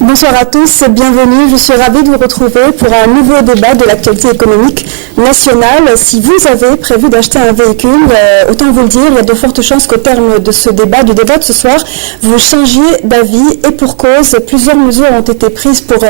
Bonsoir à tous, bienvenue. Je suis ravie de vous retrouver pour un nouveau débat de l'actualité économique nationale. Si vous avez prévu d'acheter un véhicule, autant vous le dire, il y a de fortes chances qu'au terme de ce débat, du débat de ce soir, vous changiez d'avis et pour cause. Plusieurs mesures ont été prises pour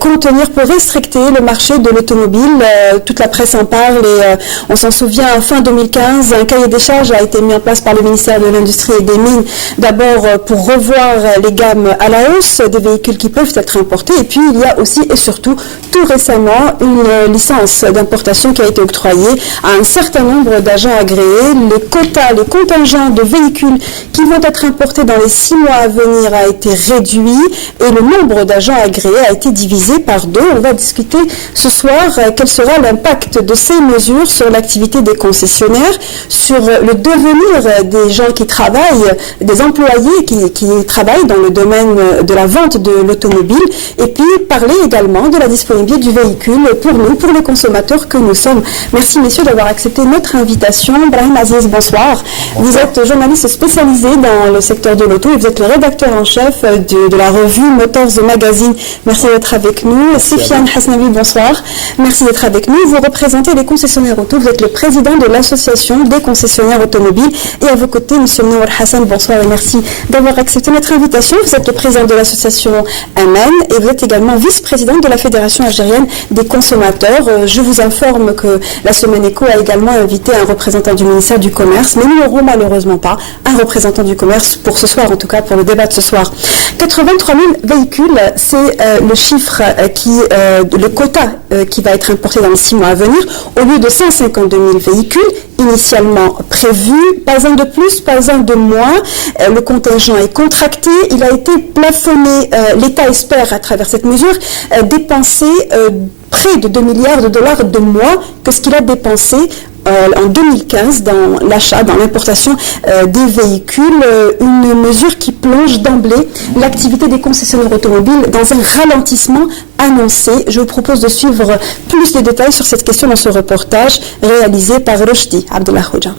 contenir, pour restricter le marché de l'automobile. Toute la presse en parle et on s'en souvient, fin 2015, un cahier des charges a été mis en place par le ministère de l'Industrie et des Mines, d'abord pour revoir les gammes à la hausse des véhicules qui peuvent être importés. Et puis, il y a aussi et surtout, tout récemment, une licence d'importation qui a été octroyée à un certain nombre d'agents agréés. Les quotas, les contingents de véhicules qui vont être importés dans les 6 mois à venir a été réduit et le nombre d'agents agréés a été divisé par 2. On va discuter ce soir quel sera l'impact de ces mesures sur l'activité des concessionnaires, sur le devenir des gens qui travaillent, des employés qui travaillent dans le domaine de la vente de l'automobile, et puis parler également de la disponibilité du véhicule pour nous, pour les consommateurs que nous sommes. Merci messieurs d'avoir accepté notre invitation. Brahim Aziz, bonsoir. Vous êtes journaliste spécialisé dans le secteur de l'auto et vous êtes le rédacteur en chef de la revue Motors Magazine. Merci d'être avec nous. Sifiane Hasnavi, bonsoir. Merci d'être avec nous. Vous représentez les concessionnaires auto. Vous êtes le président de l'association des concessionnaires automobiles et à vos côtés, monsieur Nour Hassan, bonsoir et merci d'avoir accepté notre invitation. Vous êtes le président de l'association Amen et vous êtes également vice-présidente de la Fédération algérienne des consommateurs. Je vous informe que la Semaine Éco a également invité un représentant du ministère du Commerce, mais nous n'aurons malheureusement pas un représentant du commerce pour ce soir, en tout cas pour le débat de ce soir. 83 000 véhicules, c'est le chiffre le quota qui va être importé dans les 6 mois à venir, au lieu de 152 000 véhicules initialement prévus, pas un de plus, pas un de moins. Le contingent est contracté, il a été plafonné. L'État espère, à travers cette mesure, dépenser près de 2 milliards de dollars de moins que ce qu'il a dépensé en 2015 dans l'achat, dans l'importation des véhicules, une mesure qui plonge d'emblée l'activité des concessionnaires automobiles dans un ralentissement annoncé. Je vous propose de suivre plus de détails sur cette question dans ce reportage réalisé par Rochdi Abdullah Hoja.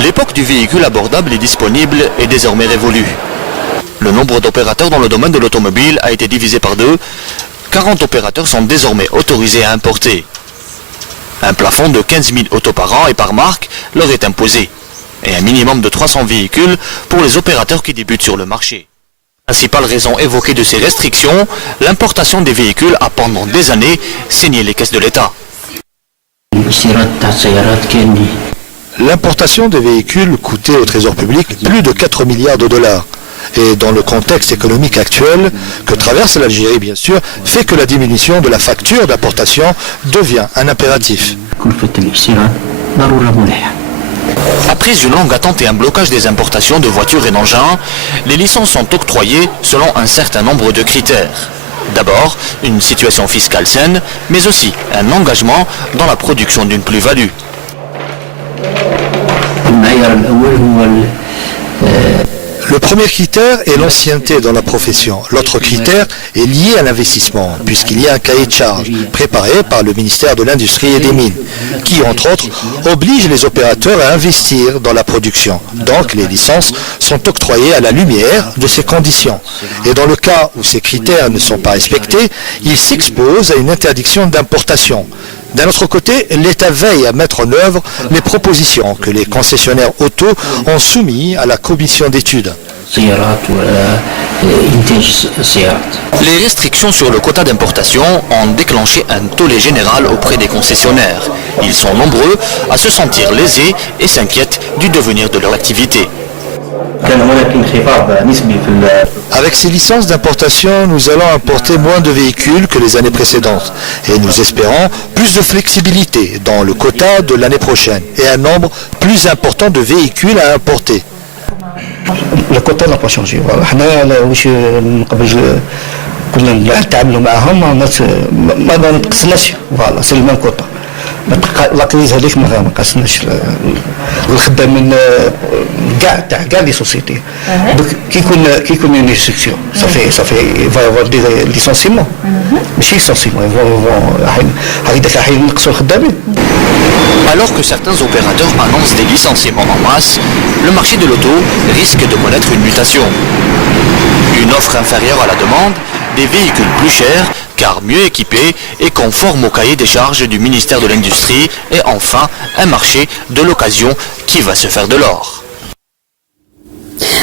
L'époque du véhicule abordable et disponible est désormais révolue. Le nombre d'opérateurs dans le domaine de l'automobile a été divisé par 2. 40 opérateurs sont désormais autorisés à importer. Un plafond de 15 000 autos par an et par marque leur est imposé, et un minimum de 300 véhicules pour les opérateurs qui débutent sur le marché. Principale raison évoquée de ces restrictions, l'importation des véhicules a pendant des années saigné les caisses de l'État. L'importation des véhicules coûtait au Trésor public plus de 4 milliards de dollars. Et dans le contexte économique actuel que traverse l'Algérie, bien sûr, fait que la diminution de la facture d'importation devient un impératif. Après une longue attente et un blocage des importations de voitures et d'engins, les licences sont octroyées selon un certain nombre de critères. D'abord, une situation fiscale saine, mais aussi un engagement dans la production d'une plus-value. Le premier critère est l'ancienneté dans la profession. L'autre critère est lié à l'investissement, puisqu'il y a un cahier de charges préparé par le ministère de l'Industrie et des Mines, qui, entre autres, oblige les opérateurs à investir dans la production. Donc, les licences sont octroyées à la lumière de ces conditions. Et dans le cas où ces critères ne sont pas respectés, ils s'exposent à une interdiction d'importation. D'un autre côté, l'État veille à mettre en œuvre les propositions que les concessionnaires auto ont soumises à la commission d'études. Les restrictions sur le quota d'importation ont déclenché un tollé général auprès des concessionnaires. Ils sont nombreux à se sentir lésés et s'inquiètent du devenir de leur activité. Avec ces licences d'importation, nous allons importer moins de véhicules que les années précédentes et nous espérons plus de flexibilité dans le quota de l'année prochaine et un nombre plus important de véhicules à importer. Le quota n'a pas changé. Voilà, c'est le même quota. القليز هذيك ما قاسناش الخدامين كاع لي سوسيتي دونك كي يكون اون ريستريكسيون صافي فا دي ليسونسيمون ماشي ليسونسيمون هكذاك راح ينقصوا الخدامين. Alors que certains opérateurs annoncent des licenciements en masse, le marché de l'auto risque de connaître une mutation. Une offre inférieure à la demande, des véhicules plus chers, car mieux équipés et conformes au cahier des charges du ministère de l'Industrie, et enfin un marché de l'occasion qui va se faire de l'or.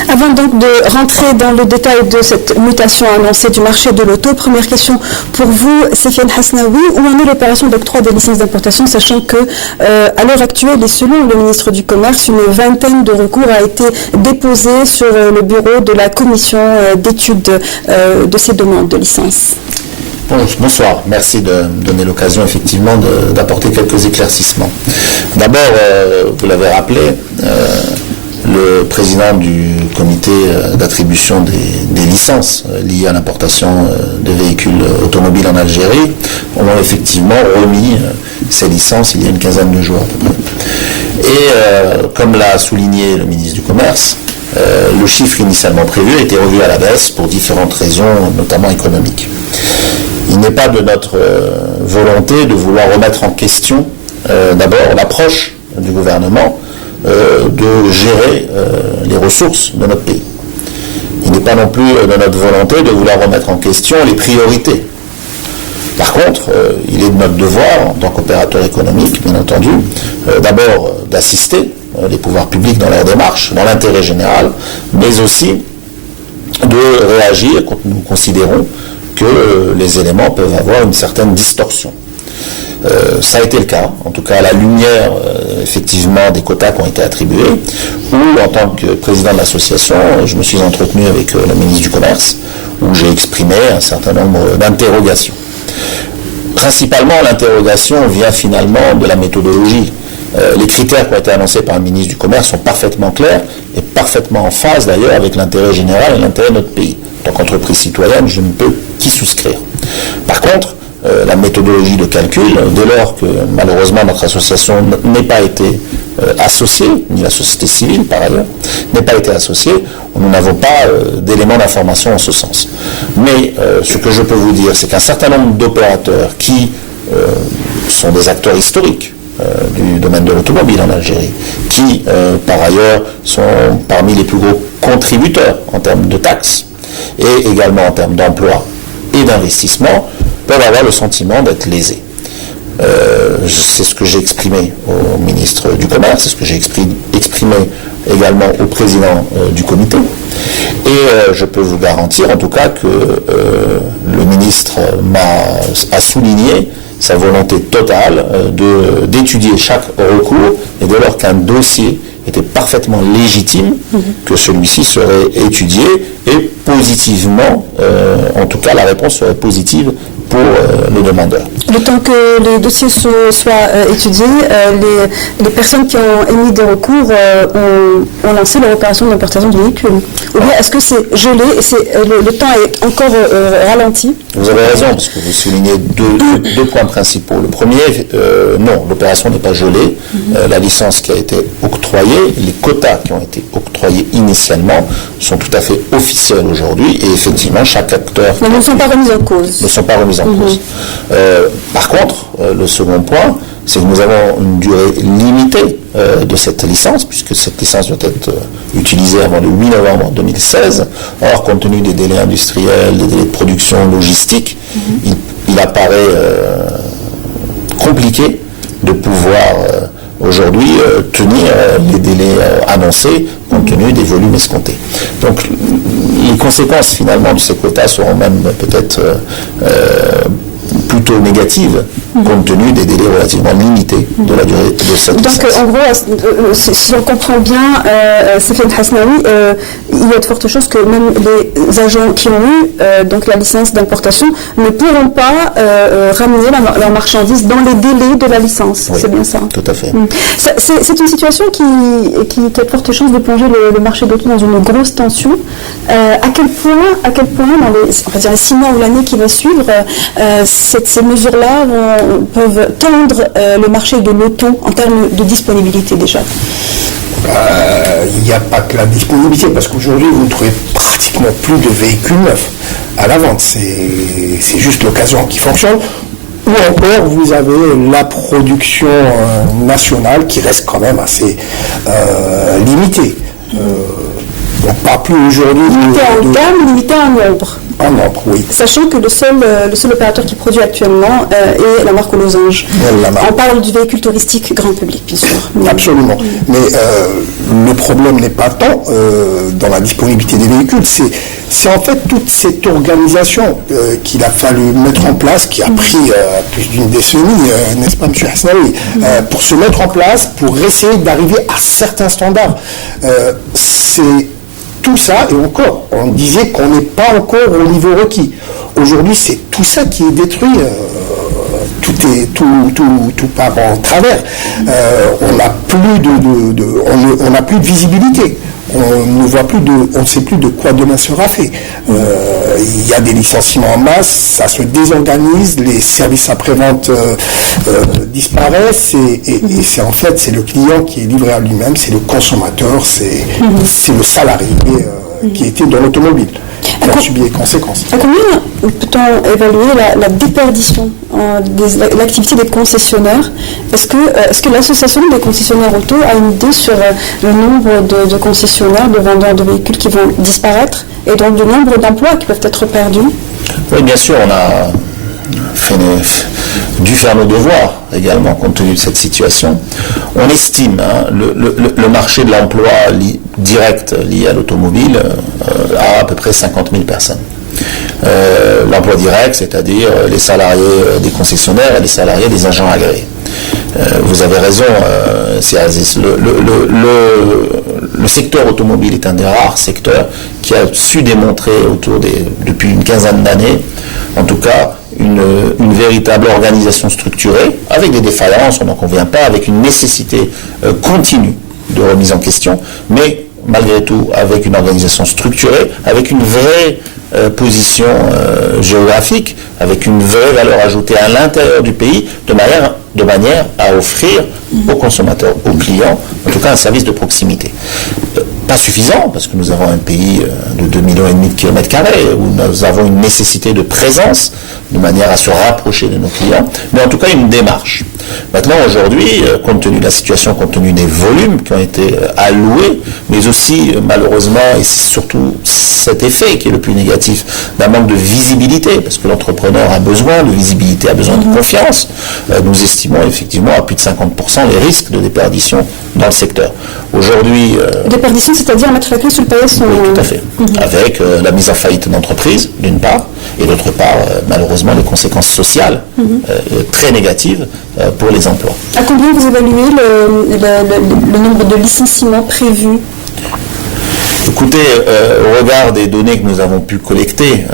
Avant donc de rentrer dans le détail de cette mutation annoncée du marché de l'auto, première question pour vous, Séfiane Hasnaoui, où en est l'opération d'octroi des licences d'importation, sachant que à l'heure actuelle et selon le ministre du Commerce, une vingtaine de recours a été déposée sur le bureau de la commission d'étude de ces demandes de licences. Bonsoir, merci de me donner l'occasion effectivement d'apporter quelques éclaircissements. D'abord, vous l'avez rappelé, le président du comité d'attribution des licences liées à l'importation de véhicules automobiles en Algérie ont effectivement remis ces licences il y a une quinzaine de jours à peu près. Et comme l'a souligné le ministre du Commerce, le chiffre initialement prévu a été revu à la baisse pour différentes raisons, notamment économiques. Il n'est pas de notre volonté de vouloir remettre en question d'abord l'approche du gouvernement de gérer les ressources de notre pays. Il n'est pas non plus de notre volonté de vouloir remettre en question les priorités. Par contre, il est de notre devoir, en tant qu'opérateur économique, bien entendu, d'abord d'assister les pouvoirs publics dans leur démarche, dans l'intérêt général, mais aussi de réagir quand nous considérons que les éléments peuvent avoir une certaine distorsion. Ça a été le cas, en tout cas à la lumière effectivement des quotas qui ont été attribués, où en tant que président de l'association, je me suis entretenu avec le ministre du Commerce, où j'ai exprimé un certain nombre d'interrogations. Principalement, l'interrogation vient finalement de la méthodologie. Les critères qui ont été annoncés par le ministre du Commerce sont parfaitement clairs et parfaitement en phase d'ailleurs avec l'intérêt général et l'intérêt de notre pays. En tant qu'entreprise citoyenne, je ne peux qu'y souscrire. Par contre, la méthodologie de calcul, dès lors que malheureusement notre association n'est pas été associée, ni la société civile par ailleurs, n'est pas été associée, nous n'avons pas d'éléments d'information en ce sens. Mais ce que je peux vous dire, c'est qu'un certain nombre d'opérateurs qui sont des acteurs historiques du domaine de l'automobile en Algérie, qui par ailleurs sont parmi les plus gros contributeurs en termes de taxes et également en termes d'emploi et d'investissement, peuvent avoir le sentiment d'être lésés. C'est ce que j'ai exprimé au ministre du Commerce, c'est ce que j'ai exprimé également au président du comité. Et je peux vous garantir en tout cas que le ministre a souligné sa volonté totale d'étudier chaque recours, et dès lors qu'un dossier était parfaitement légitime, que celui-ci serait étudié et positivement, en tout cas la réponse serait positive pour le demandeur. Le temps que les dossiers soient étudiés, les personnes qui ont émis des recours ont lancé leur opération d'importation de véhicules. Ou bien est-ce que c'est gelé et le temps est encore ralenti? Vous avez raison, parce que vous soulignez deux points principaux. Le premier, non, l'opération n'est pas gelée. La licence qui a été octroyée, les quotas qui ont été octroyés initialement sont tout à fait officiels aujourd'hui, et effectivement chaque acteur... Mais ne sont pas remis en cause. Ne sont pas remis en cause. Par contre, le second point, c'est que nous avons une durée limitée de cette licence, puisque cette licence doit être utilisée avant le 8 novembre 2016. Or, compte tenu des délais industriels, des délais de production logistique, il apparaît compliqué de pouvoir aujourd'hui tenir les délais annoncés compte tenu des volumes escomptés. Donc les conséquences finalement de ces quotas seront même peut-être plutôt négative compte tenu des délais relativement limités de la durée de cette licence. Donc en gros, si on comprend bien, Séfiane Hasnaoui, il y a de fortes chances que même les agents qui ont eu donc la licence d'importation ne pourront pas ramener leur marchandise dans les délais de la licence. Oui, c'est bien ça? Tout à fait. C'est une situation qui a de fortes chances de plonger le marché de l'auto dans une grosse tension. À quel point dans les 6 mois ou l'année qui va suivre, ces mesures-là peuvent tendre le marché de l'auto en termes de disponibilité déjà? Il n'y a pas que la disponibilité, parce qu'aujourd'hui vous ne trouvez pratiquement plus de véhicules neufs à la vente. C'est juste l'occasion qui fonctionne. Ou encore vous avez la production nationale qui reste quand même assez limitée. On ne parle plus aujourd'hui Limité en gamme, limité en nombre. En nombre, oui. Sachant que le seul opérateur qui produit actuellement est la marque Losange. On parle du véhicule touristique grand public, bien sûr. Absolument. Mais le problème n'est pas tant dans la disponibilité des véhicules, c'est en fait toute cette organisation qu'il a fallu mettre en place, qui a pris plus d'une décennie, n'est-ce pas, M. Hasnaoui, pour se mettre en place, pour essayer d'arriver à certains standards. C'est tout ça, et encore, on disait qu'on n'est pas encore au niveau requis. Aujourd'hui, c'est tout ça qui est détruit. Tout part en travers. On n'a plus de visibilité. On ne sait plus de quoi demain sera fait. Il y a des licenciements en masse, ça se désorganise, les services après-vente disparaissent et c'est le client qui est livré à lui-même, c'est le consommateur, c'est le salarié qui était dans l'automobile. Qui a subi les conséquences. À combien peut-on évaluer la déperdition de l'activité des concessionnaires? Est-ce que l'association des concessionnaires auto a une idée sur le nombre de concessionnaires, de vendeurs de véhicules qui vont disparaître et donc le nombre d'emplois qui peuvent être perdus? Oui, bien sûr, on a dû faire nos devoirs également compte tenu de cette situation. On estime le marché de l'emploi direct lié à l'automobile à peu près 50 000 personnes. L'emploi direct, c'est-à-dire les salariés des concessionnaires et les salariés des agents agréés. Vous avez raison, Aziz, le secteur automobile est un des rares secteurs qui a su démontrer depuis une quinzaine d'années, en tout cas, une véritable organisation structurée, avec des défaillances, on n'en convient pas, avec une nécessité continue de remise en question, mais malgré tout avec une organisation structurée, avec une vraie position géographique, avec une vraie valeur ajoutée à l'intérieur du pays, de manière à offrir aux consommateurs, aux clients, en tout cas un service de proximité. Pas suffisant, parce que nous avons un pays de 2,5 millions de kilomètres carrés, où nous avons une nécessité de présence, de manière à se rapprocher de nos clients, mais en tout cas une démarche. Maintenant, aujourd'hui, compte tenu de la situation, compte tenu des volumes qui ont été alloués, mais aussi, malheureusement, et c'est surtout cet effet qui est le plus négatif, d'un manque de visibilité, parce que l'entrepreneur a besoin de visibilité, a besoin de confiance, nous estimons effectivement à plus de 50% les risques de déperdition dans le secteur. Aujourd'hui... Déperdition, c'est-à-dire mettre la clé sur le paillasson. Oui, tout à fait. Avec la mise en faillite d'entreprise, d'une part, et d'autre part, malheureusement, les conséquences sociales très négatives pour les emplois. À combien vous évaluez le nombre de licenciements prévus? Écoutez, au regard des données que nous avons pu collecter,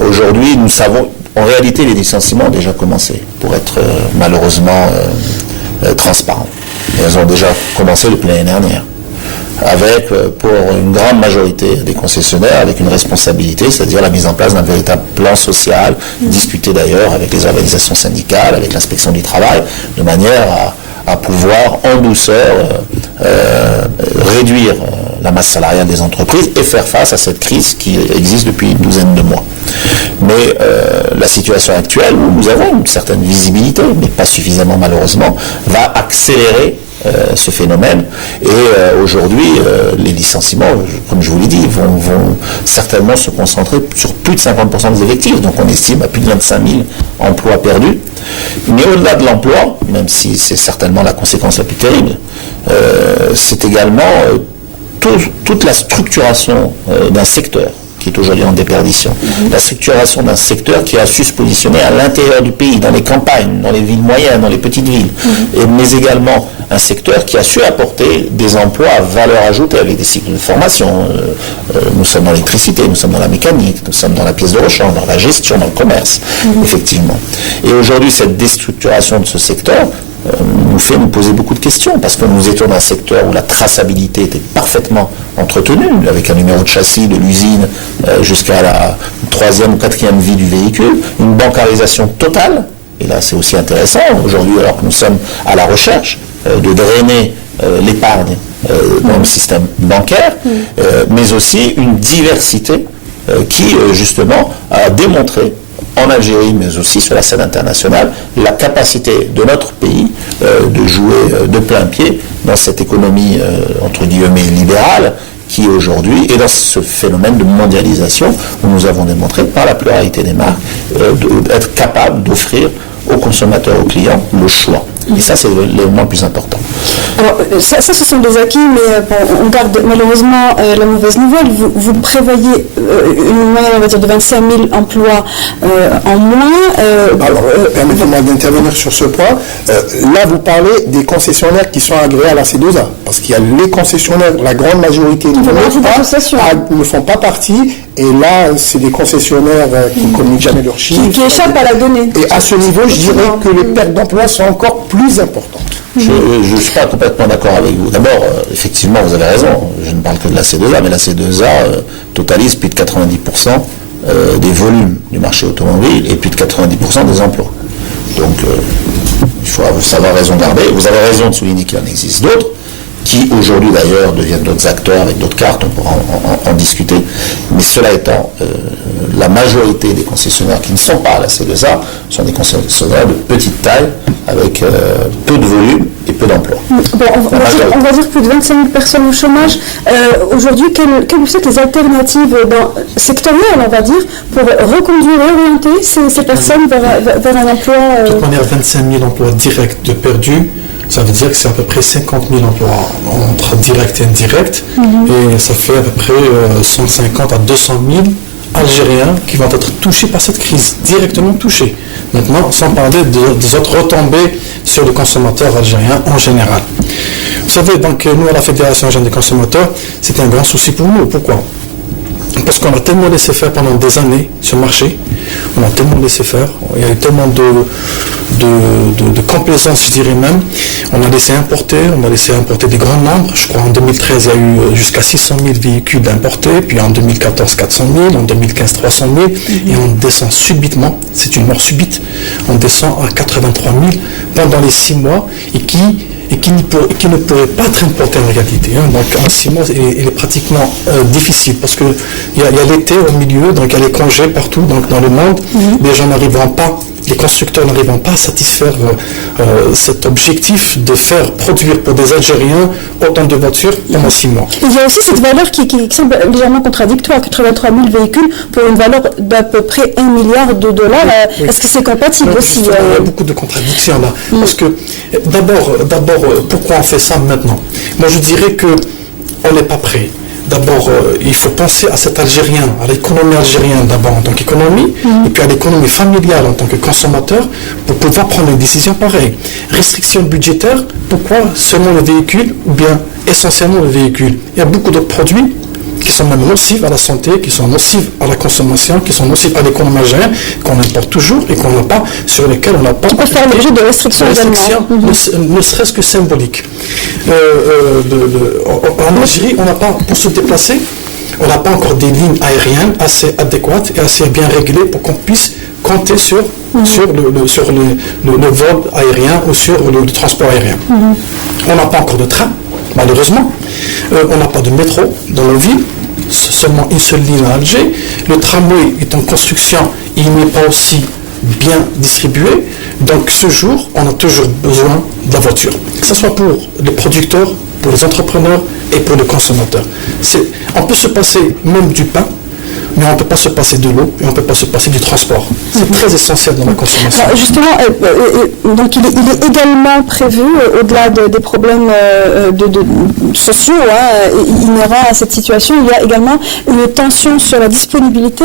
aujourd'hui, nous savons, en réalité, les licenciements ont déjà commencé, pour être malheureusement transparents. Elles ont déjà commencé depuis l'année dernière, avec, pour une grande majorité des concessionnaires, avec une responsabilité, c'est-à-dire la mise en place d'un véritable plan social, discuté d'ailleurs avec les organisations syndicales, avec l'inspection du travail, de manière à pouvoir, en douceur, réduire la masse salariale des entreprises et faire face à cette crise qui existe depuis une douzaine de mois. Mais la situation actuelle, où nous avons une certaine visibilité, mais pas suffisamment malheureusement, va accélérer ce phénomène. Et aujourd'hui, les licenciements, comme je vous l'ai dit, vont certainement se concentrer sur plus de 50% des effectifs. Donc on estime à plus de 25 000 emplois perdus. Mais au-delà de l'emploi, même si c'est certainement la conséquence la plus terrible, c'est également toute la structuration d'un secteur qui est aujourd'hui en déperdition. La structuration d'un secteur qui a su se positionner à l'intérieur du pays, dans les campagnes, dans les villes moyennes, dans les petites villes, mais également un secteur qui a su apporter des emplois à valeur ajoutée avec des cycles de formation. Nous sommes dans l'électricité, nous sommes dans la mécanique, nous sommes dans la pièce de rechange, dans la gestion, dans le commerce, effectivement. Et aujourd'hui, cette déstructuration de ce secteur nous fait nous poser beaucoup de questions, parce que nous étions dans un secteur où la traçabilité était parfaitement entretenue, avec un numéro de châssis de l'usine jusqu'à la 3e ou 4e vie du véhicule, une bancarisation totale, et là c'est aussi intéressant, aujourd'hui alors que nous sommes à la recherche de drainer l'épargne dans le système bancaire, mais aussi une diversité qui justement a démontré en Algérie, mais aussi sur la scène internationale, la capacité de notre pays de jouer de plein pied dans cette économie, entre guillemets, libérale, qui aujourd'hui est dans ce phénomène de mondialisation où nous avons démontré par la pluralité des marques d'être capable d'offrir aux consommateurs, aux clients, le choix. Et ça, c'est l'élément le plus important. Alors, ça, ce sont des acquis, mais bon, on garde malheureusement la mauvaise nouvelle. Vous prévoyez une moyenne, on va dire, de 25 000 emplois en moins. Alors, permettez-moi d'intervenir sur ce point. Là, vous parlez des concessionnaires qui sont agréés à la C2A. Parce qu'il y a les concessionnaires, la grande majorité ne font pas partie. Et là, c'est des concessionnaires qui ne communiquent jamais leurs chiffres. Qui échappent à la donnée. Et à ce niveau, je dirais que les pertes d'emplois sont encore plus importantes. Je ne suis pas complètement d'accord avec vous. D'abord, effectivement, vous avez raison. Je ne parle que de la C2A, mais la C2A totalise plus de 90% des volumes du marché automobile et plus de 90% des emplois. Donc, il faut savoir raison garder. Vous avez raison de souligner qu'il en existe d'autres, qui aujourd'hui d'ailleurs deviennent d'autres acteurs avec d'autres cartes, on pourra en discuter. Mais cela étant, la majorité des concessionnaires qui ne sont pas à la C2A sont des concessionnaires de petite taille, avec peu de volume et peu d'emplois. Bon, on va dire plus de 25 000 personnes au chômage. Aujourd'hui, quelles sont les alternatives sectorielles, on va dire, pour reconduire et orienter ces personnes vers un emploi De toute manière, 25 000 emplois directs de perdus, ça veut dire que c'est à peu près 50 000 emplois entre direct et indirect, et ça fait à peu près 150 à 200 000 Algériens qui vont être touchés par cette crise, directement touchés. Maintenant, sans parler des autres retombées sur les consommateurs algériens en général. Vous savez, donc, nous, à la Fédération Algérienne des consommateurs, c'était un grand souci pour nous. Pourquoi ? Parce qu'on a tellement laissé faire pendant des années ce marché, on a tellement laissé faire, il y a eu tellement de complaisance, je dirais même. On a laissé importer des grands nombres. Je crois en 2013, il y a eu jusqu'à 600 000 véhicules importés, puis en 2014, 400 000, en 2015, 300 000, et on descend subitement, c'est une mort subite, on descend à 83 000 pendant les 6 mois, et qui ne pourrait pas être importé en réalité. Donc en 6 mois, il est pratiquement difficile parce qu'il y a l'été au milieu, donc il y a les congés partout donc dans le monde. Les gens n'arriveront pas, les constructeurs n'arriveront pas à satisfaire cet objectif de faire produire pour des Algériens autant de voitures pendant 6 mois. Il y a aussi cette valeur qui semble légèrement contradictoire, 83 000 véhicules pour une valeur d'à peu près $1 milliard. Oui. Est-ce que c'est compatible aussi Il y a beaucoup de contradictions là. Parce que d'abord, pourquoi on fait ça maintenant? Moi je dirais qu'on n'est pas prêt. D'abord, il faut penser à cet Algérien, à l'économie algérienne d'abord en tant qu'économie, et puis à l'économie familiale en tant que consommateur, pour pouvoir prendre une décision pareille. Restriction budgétaire, pourquoi seulement le véhicule, ou bien essentiellement le véhicule? Il y a beaucoup d'autres produits qui sont même nocifs à la santé, qui sont nocifs à la consommation, qui sont nocifs à l'économie algérienne, qu'on importe toujours et qu'on n'a pas, sur lesquels on n'a pas... Qui peuvent faire l'objet de restrictions également. Ne serait-ce que symbolique. En Algérie, on n'a pas, pour se déplacer, on n'a pas encore des lignes aériennes assez adéquates et assez bien réglées pour qu'on puisse compter sur le vol aérien ou sur le transport aérien. On n'a pas encore de train, malheureusement. On n'a pas de métro dans nos villes, seulement une seule ligne à Alger. Le tramway est en construction, il n'est pas aussi bien distribué. Donc ce jour, on a toujours besoin de la voiture, que ce soit pour les producteurs, pour les entrepreneurs et pour les consommateurs. On peut se passer même du pain, mais on ne peut pas se passer de l'eau et on ne peut pas se passer du transport. C'est très essentiel dans la consommation. Alors justement, donc il est également prévu, au-delà des problèmes sociaux inhérents à cette situation, il y a également une tension sur la disponibilité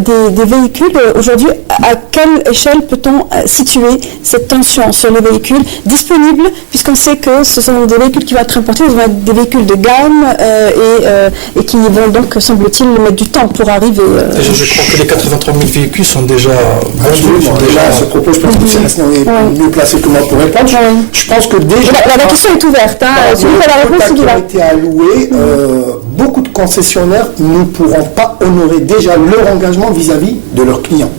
des véhicules. Aujourd'hui, à quelle échelle peut-on situer cette tension sur les véhicules disponibles, puisqu'on sait que ce sont des véhicules qui vont être importés, des véhicules de gamme et qui vont donc, semble-t-il, mettre du temps pour arriver... Je crois que les 83 000 véhicules sont déjà... Déjà, à ce propos, je pense que Célestin est mieux placé que moi pour répondre. Je pense que déjà... La question est ouverte. Celui qui a la réponse, qui a été alloué, beaucoup de concessionnaires ne pourront pas honorer déjà leur engagement vis-à-vis de leurs clients.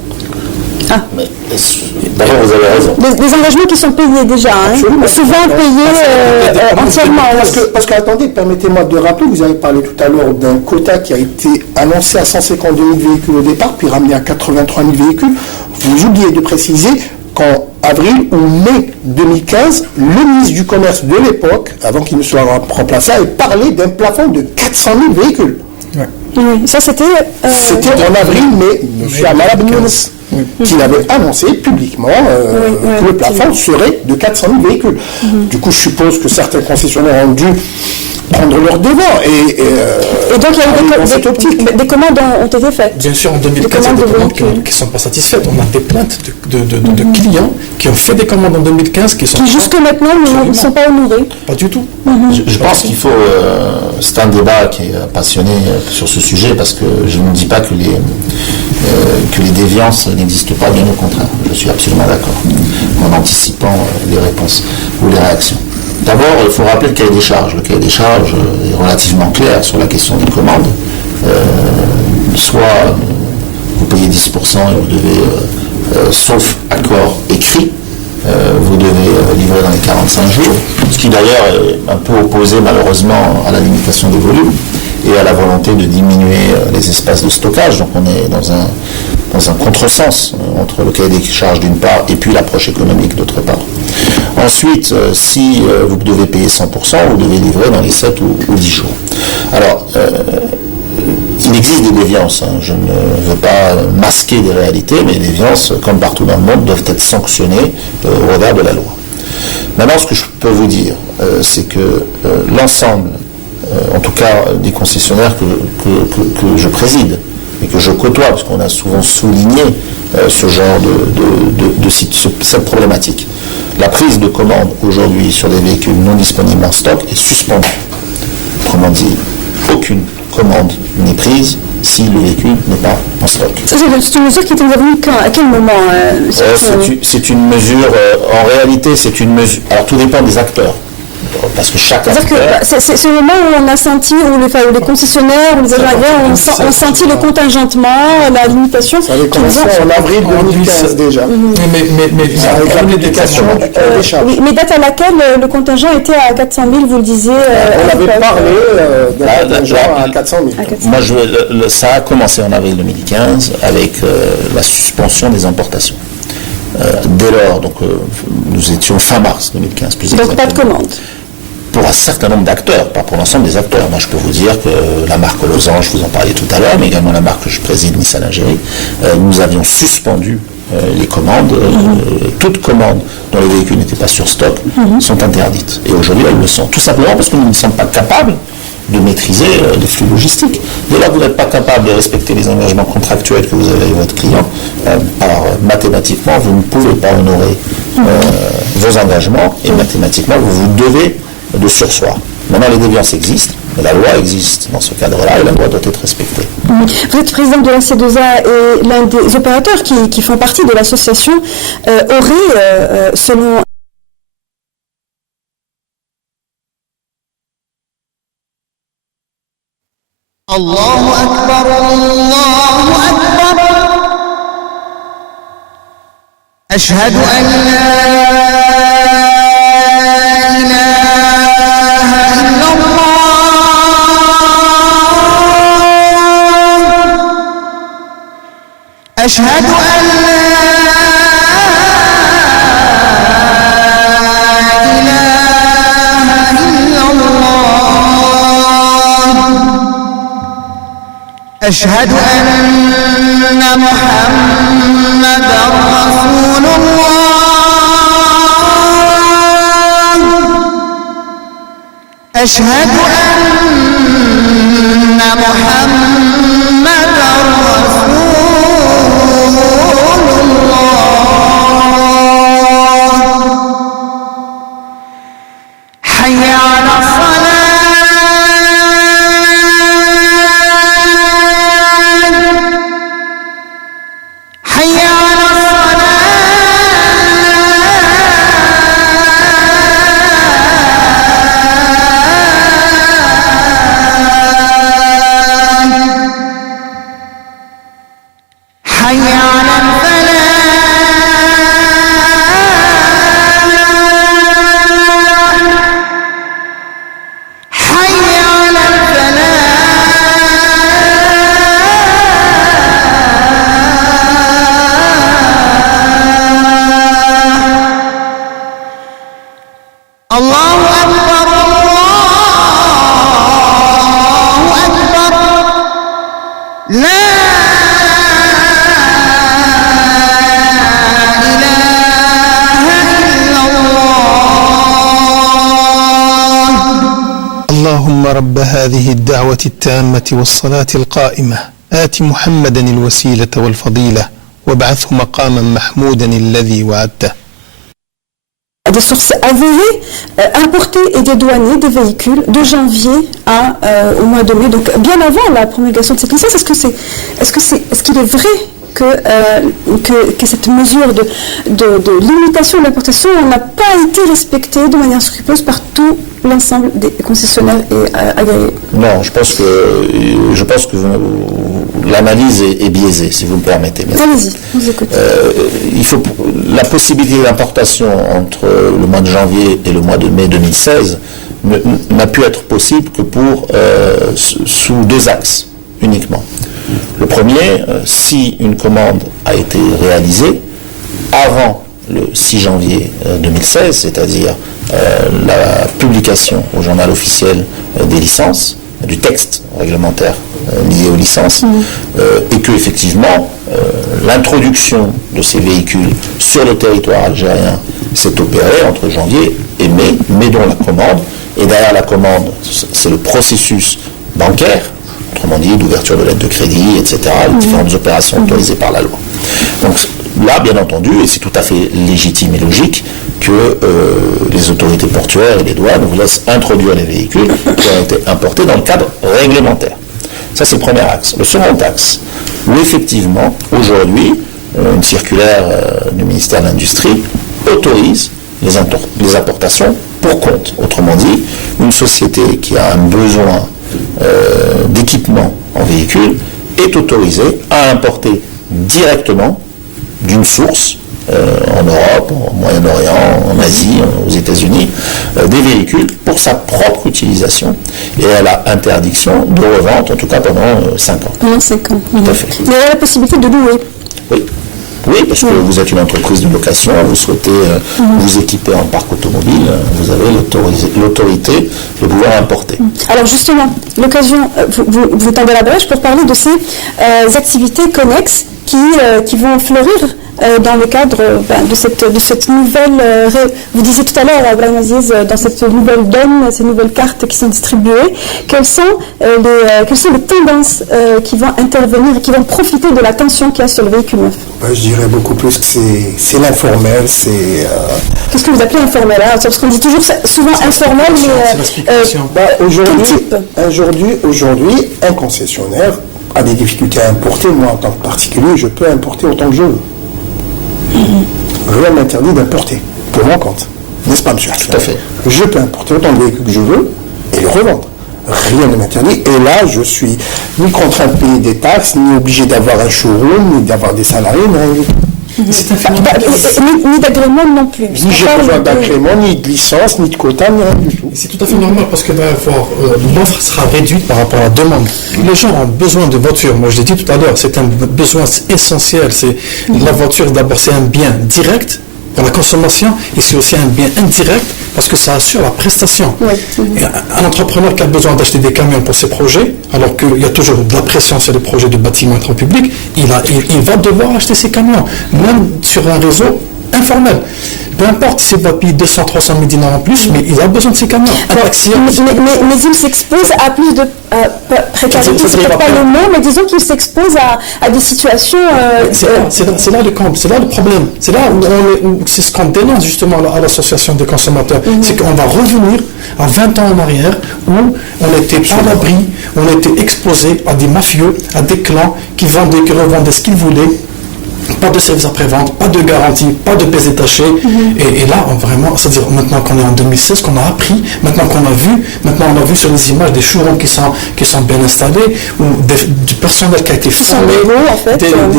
D'abord, vous avez raison. Des engagements qui sont payés déjà, souvent payés entièrement. Parce que, attendez, permettez-moi de rappeler, vous avez parlé tout à l'heure d'un quota qui a été annoncé à 152 000 véhicules au départ, puis ramené à 83 000 véhicules. Vous oubliez de préciser qu'à avril ou mai 2015, le ministre du Commerce de l'époque, avant qu'il ne soit remplacé, avait parlé d'un plafond de 400 000 véhicules. Ouais. Oui, ça c'était... C'était en avril, mais M. Amara Ben Younes, qui avait annoncé publiquement que le plafond serait de 400 000 véhicules. Du coup, je suppose que certains concessionnaires ont dû prendre leur devant et donc il y a eu des commandes ont été faites. Bien sûr, en 2015, il y a des commandes qui ne sont pas satisfaites. On a des plaintes de clients qui ont fait des commandes en 2015 qui jusque maintenant ne sont pas honorées. Pas du tout. Je pense qu'il faut... c'est un débat qui est passionné sur ce sujet parce que je ne dis pas que les déviances n'existent pas, bien au contraire. Je suis absolument d'accord en anticipant les réponses ou les réactions. D'abord, il faut rappeler le cahier des charges. Le cahier des charges est relativement clair sur la question des commandes. Soit vous payez 10% et vous devez, sauf accord écrit, vous devez livrer dans les 45 jours, ce qui d'ailleurs est un peu opposé malheureusement à la limitation des volumes et à la volonté de diminuer les espaces de stockage. Donc on est dans un contresens entre le cahier des charges d'une part et puis l'approche économique d'autre part. Ensuite, si vous devez payer 100%, vous devez livrer dans les 7 ou 10 jours. Alors, il existe des déviances, je ne veux pas masquer des réalités, mais les déviances, comme partout dans le monde, doivent être sanctionnées au regard de la loi. Maintenant, ce que je peux vous dire, c'est que l'ensemble, en tout cas des concessionnaires que je préside, et que je côtoie, parce qu'on a souvent souligné ce genre cette problématique. La prise de commande aujourd'hui sur des véhicules non disponibles en stock est suspendue. Autrement dit, aucune commande n'est prise si le véhicule n'est pas en stock. C'est une mesure qui est intervenue à quel moment C'est une mesure, en réalité, c'est une mesure. Alors tout dépend des acteurs. Parce que chaque acteur... C'est le moment où on a senti, où les concessionnaires, où les agents agréés ont senti le contingentement, la limitation. Ça avait commencé en avril 2015 déjà. Mais avec la publication du cahier des charges. Oui, mais date à laquelle le contingent était à 400 000, vous le disiez. On avait parlé d'un contingent à 400 000. Moi, ça a commencé en avril 2015 avec la suspension des importations. Dès lors, donc, nous étions fin mars 2015, plus exactement. Donc pas de commande. Pour un certain nombre d'acteurs, pas pour l'ensemble des acteurs. Moi, je peux vous dire que la marque Losange, je vous en parlais tout à l'heure, mais également la marque que je préside, Nissan Algérie, nous avions suspendu les commandes. Toutes commandes dont les véhicules n'étaient pas sur stock sont interdites. Et aujourd'hui, elles le sont. Tout simplement parce que nous ne sommes pas capables de maîtriser les flux logistiques. Dès lors que vous n'êtes pas capable de respecter les engagements contractuels que vous avez avec votre client, mathématiquement, vous ne pouvez pas honorer vos engagements et mathématiquement, vous vous devez de surseoir. Maintenant, les déviances existent, mais la loi existe dans ce cadre-là et la loi doit être respectée. Vous êtes président de la C2A et l'un des opérateurs qui font partie de l'association aurait, selon الله أكبر الله أكبر أشهد أن لا إله إلا الله أشهد أن لا إله إلا الله أشهد أن محمدا رسول الله أشهد أن محمدا رسول الله حي على الصلاة حي على الصلاة حي على الفلاح حي على الفلاح التامة والصلاة القائمة آت محمدا الوسيلة والفضيلة وابعثه مقاما محمودا الذي وعدته. Des sources avérées, importer et dédouaner des véhicules de janvier au mois de mai, donc bien avant la promulgation de cette licence. Est-ce qu'il est vrai que cette mesure de limitation de l'importation n'a pas été respectée de manière scrupuleuse par tout l'ensemble des concessionnaires et agréés? Non, je pense que l'analyse est biaisée, si vous me permettez. Allez-y, on vous écoute. La possibilité d'importation entre le mois de janvier et le mois de mai 2016 n'a pu être possible que sous deux axes uniquement. Le premier, si une commande a été réalisée avant le 6 janvier 2016, c'est-à-dire la publication au journal officiel des licences, du texte réglementaire lié aux licences, et que effectivement l'introduction de ces véhicules sur le territoire algérien s'est opérée entre janvier et mai, mais dont la commande, et derrière la commande, c'est le processus bancaire, autrement dit d'ouverture de lettres de crédit, etc., les différentes opérations autorisées par la loi. Donc là, bien entendu, et c'est tout à fait légitime et logique, que les autorités portuaires et les douanes vous laissent introduire les véhicules qui ont été importés dans le cadre réglementaire. Ça, c'est le premier axe. Le second axe, où effectivement, aujourd'hui, une circulaire du ministère de l'Industrie autorise les importations pour compte. Autrement dit, une société qui a un besoin d'équipement en véhicule est autorisée à importer directement d'une source en Europe, au Moyen-Orient, en Asie, aux États-Unis, des véhicules pour sa propre utilisation. Et elle a interdiction de revente, en tout cas pendant 5 ans. Pendant 5 ans. Tout à fait. Il y a la possibilité de louer. Oui. Oui, parce que vous êtes une entreprise de location, vous souhaitez vous équiper en parc automobile, vous avez l'autorité de pouvoir importer. Alors justement, l'occasion, vous tendez la brèche pour parler de ces activités connexes qui vont fleurir dans le cadre de cette nouvelle, vous disiez tout à l'heure, Brahim Aziz, dans cette nouvelle donne, ces nouvelles cartes qui sont distribuées, quelles sont les tendances qui vont intervenir et qui vont profiter de la tension qu'il y a sur le véhicule neuf? Je dirais beaucoup plus que c'est l'informel, Qu'est-ce que vous appelez informel, hein? Parce qu'on dit toujours souvent informel, mais aujourd'hui, un concessionnaire a des difficultés à importer. Moi, en tant que particulier, je peux importer autant que je veux. Rien ne m'interdit d'importer, pour mon compte. N'est-ce pas, monsieur? Tout à fait. Je peux importer autant de véhicules que je veux et le revendre. Rien ne m'interdit. Et là, je suis ni contraint de payer des taxes, ni obligé d'avoir un showroom, ni d'avoir des salariés, ni rien du tout. Ni d'agrément non plus. Ni j'ai besoin d'agrément, ni de licence, ni de quota, ni rien du tout. C'est tout à fait normal parce que l'offre sera réduite par rapport à la demande. Les gens ont besoin de voitures. Moi, je l'ai dit tout à l'heure, c'est un besoin essentiel. La voiture, d'abord, c'est un bien direct pour la consommation et c'est aussi un bien indirect parce que ça assure la prestation. Et un entrepreneur qui a besoin d'acheter des camions pour ses projets, alors qu'il y a toujours de la pression sur les projets de bâtiments et travaux publics, il va devoir acheter ses camions, même sur un réseau informel. Peu importe s'il va payer 200, 300 000 dinars en plus, mais il a besoin de ses camions. Mais il s'expose à plus de précarité, c'est peut-être pas le mot, mais disons qu'il s'expose à des situations... C'est là le problème. C'est là où c'est ce qu'on dénonce justement à l'association des consommateurs. C'est qu'on va revenir à 20 ans en arrière où on était à l'abri, on était exposé à des mafieux, à des clans qui vendaient, qui revendaient ce qu'ils voulaient. Pas de service après-vente, pas de garantie, pas de pièces détachées. Et là, vraiment, c'est-à-dire maintenant qu'on est en 2016, qu'on a appris, maintenant on a vu sur les images des showrooms qui sont bien installés, ou du personnel qui a été formé.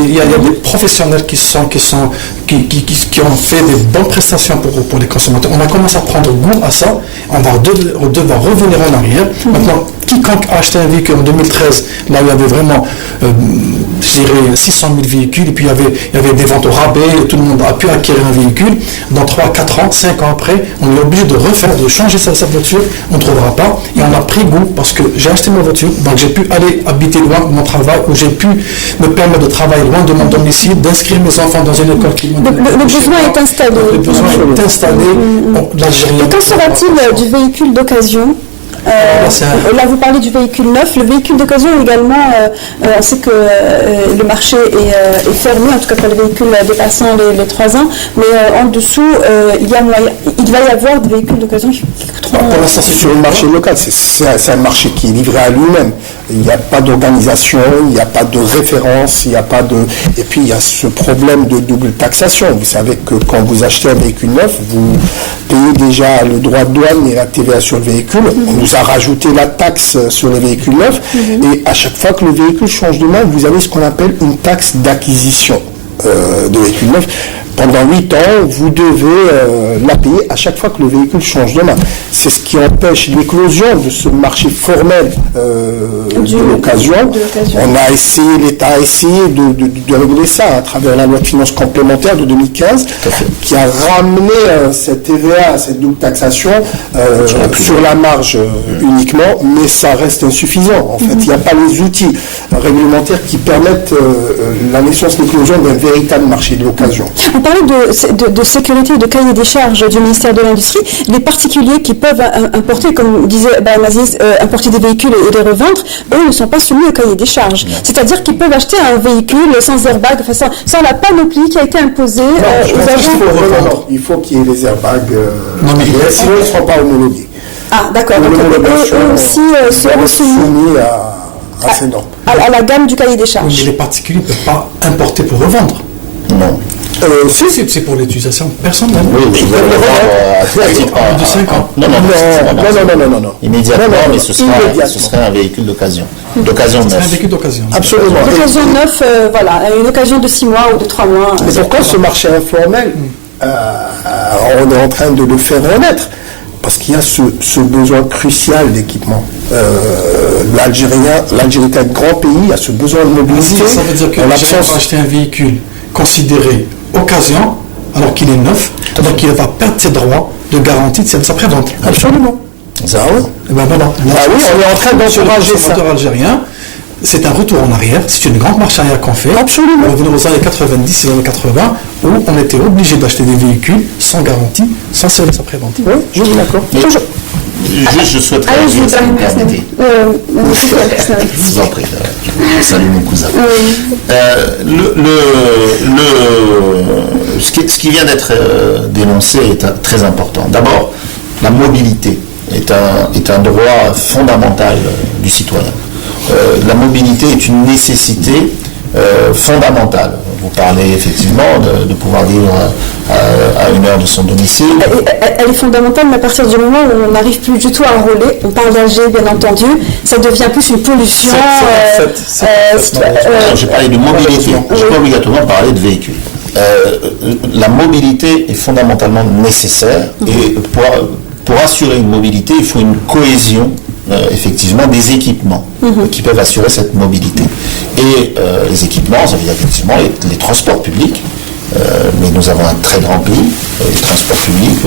Il y a des professionnels qui ont fait des bonnes prestations pour les consommateurs. On a commencé à prendre goût à ça. On va devoir revenir en arrière. Maintenant, quiconque a acheté un véhicule en 2013, là où il y avait vraiment, je dirais, 600 000 véhicules, et puis il y avait des ventes au rabais, tout le monde a pu acquérir un véhicule. Dans 3, 4 ans, 5 ans après, on est obligé de changer sa voiture, on ne trouvera pas. Et on a pris goût parce que j'ai acheté ma voiture, donc j'ai pu aller habiter loin de mon travail, ou j'ai pu me permettre de travailler loin de mon domicile, d'inscrire mes enfants dans une école qui le besoin est installé. Le besoin est installé. Et qu'en sera-t-il du véhicule d'occasion Là, vous parlez du véhicule neuf. Le véhicule d'occasion également, on sait que le marché est fermé, en tout cas pour les véhicules dépassant les 3 ans, mais en dessous, il va y avoir des véhicules d'occasion qui coûteront... Pour l'instant, c'est sur le marché local, c'est un marché qui est livré à lui-même. Il n'y a pas d'organisation, il n'y a pas de référence, il n'y a pas de... Et puis, il y a ce problème de double taxation. Vous savez que quand vous achetez un véhicule neuf, vous payez déjà le droit de douane et la TVA sur le véhicule. On nous a rajouté la taxe sur les véhicules neufs. Et à chaque fois que le véhicule change de main, vous avez ce qu'on appelle une taxe d'acquisition de véhicule neuf. Pendant 8 ans, vous devez la payer à chaque fois que le véhicule change de main. C'est ce qui empêche l'éclosion de ce marché formel de l'occasion. L'État a essayé de régler ça à travers la loi de finances complémentaire de 2015, qui a ramené cette TVA, cette double taxation sur la marge uniquement, mais ça reste insuffisant. En fait, il n'y a pas les outils réglementaires qui permettent la naissance, l'éclosion d'un véritable marché de l'occasion. On parlait de sécurité et de cahier des charges du ministère de l'Industrie. Les particuliers qui peuvent importer, comme disait Aziz, importer des véhicules et les revendre, eux ne sont pas soumis au cahier des charges. C'est-à-dire qu'ils peuvent acheter un véhicule sans airbag, sans la panoplie qui a été imposée aux agents. Il faut qu'il y ait les airbags, sinon ils ne seront pas homologués. Ah, d'accord. Donc eux aussi seront soumis à ces normes. À la gamme du cahier des charges. Mais les particuliers ne peuvent pas importer pour revendre. Non. C'est pour l'utilisation personnelle. Oui, vous allez le vendre de 5 ans. Non. Immédiatement, mais ce serait un véhicule d'occasion. D'occasion neuf. Un véhicule d'occasion. Absolument. D'occasion neuf, voilà, une occasion de 6 mois ou de 3 mois. Mais pourquoi ce marché informel, on est en train de le faire renaître? Parce qu'il y a ce besoin crucial d'équipement. L'Algérie est un grand pays, a ce besoin de mobilité. Ça veut dire que l'Algérien va acheter un véhicule considéré occasion, alors qu'il est neuf, donc il va perdre ses droits de garantie de sa prévente. Absolument. Ça, Et ben voilà. Oui, on est en train d'encourager ça. Le algérien, c'est un retour en arrière, c'est une grande marche arrière qu'on fait. Absolument. On revenir aux années 90 et aux années 80, où on était obligé d'acheter des véhicules sans garantie, sans service après-vente. Oui, je suis d'accord. Je souhaiterais dire, si vous permettez. Je vous en prie. Salut mon cousin. Ce qui vient d'être dénoncé est très important. D'abord, la mobilité est un droit fondamental du citoyen. La mobilité est une nécessité fondamentale. Vous parlez effectivement de pouvoir vivre à une heure de son domicile. Elle est fondamentale, mais à partir du moment où on n'arrive plus du tout à rouler, on parle d'Alger bien entendu, ça devient plus une pollution. J'ai parlé de mobilité, je ne peux pas obligatoirement parler de véhicule. La mobilité est fondamentalement nécessaire et pour assurer une mobilité, il faut une cohésion effectivement des équipements qui peuvent assurer cette mobilité. Et les équipements, ça veut dire effectivement les transports publics, mais nous avons un très grand pays, les transports publics,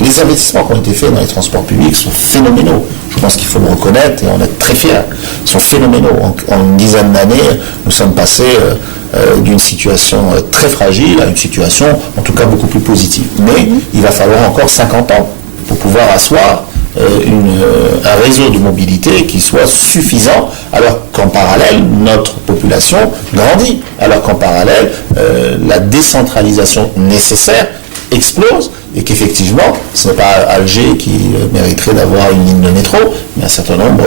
les investissements qui ont été faits dans les transports publics sont phénoménaux. Je pense qu'il faut le reconnaître et on est très fiers. Ils sont phénoménaux. En une dizaine d'années, nous sommes passés d'une situation très fragile à une situation en tout cas beaucoup plus positive. Mais il va falloir encore 50 ans pour pouvoir asseoir un réseau de mobilité qui soit suffisant, alors qu'en parallèle, notre population grandit, alors qu'en parallèle, la décentralisation nécessaire explose, et qu'effectivement, ce n'est pas Alger qui mériterait d'avoir une ligne de métro, mais un certain nombre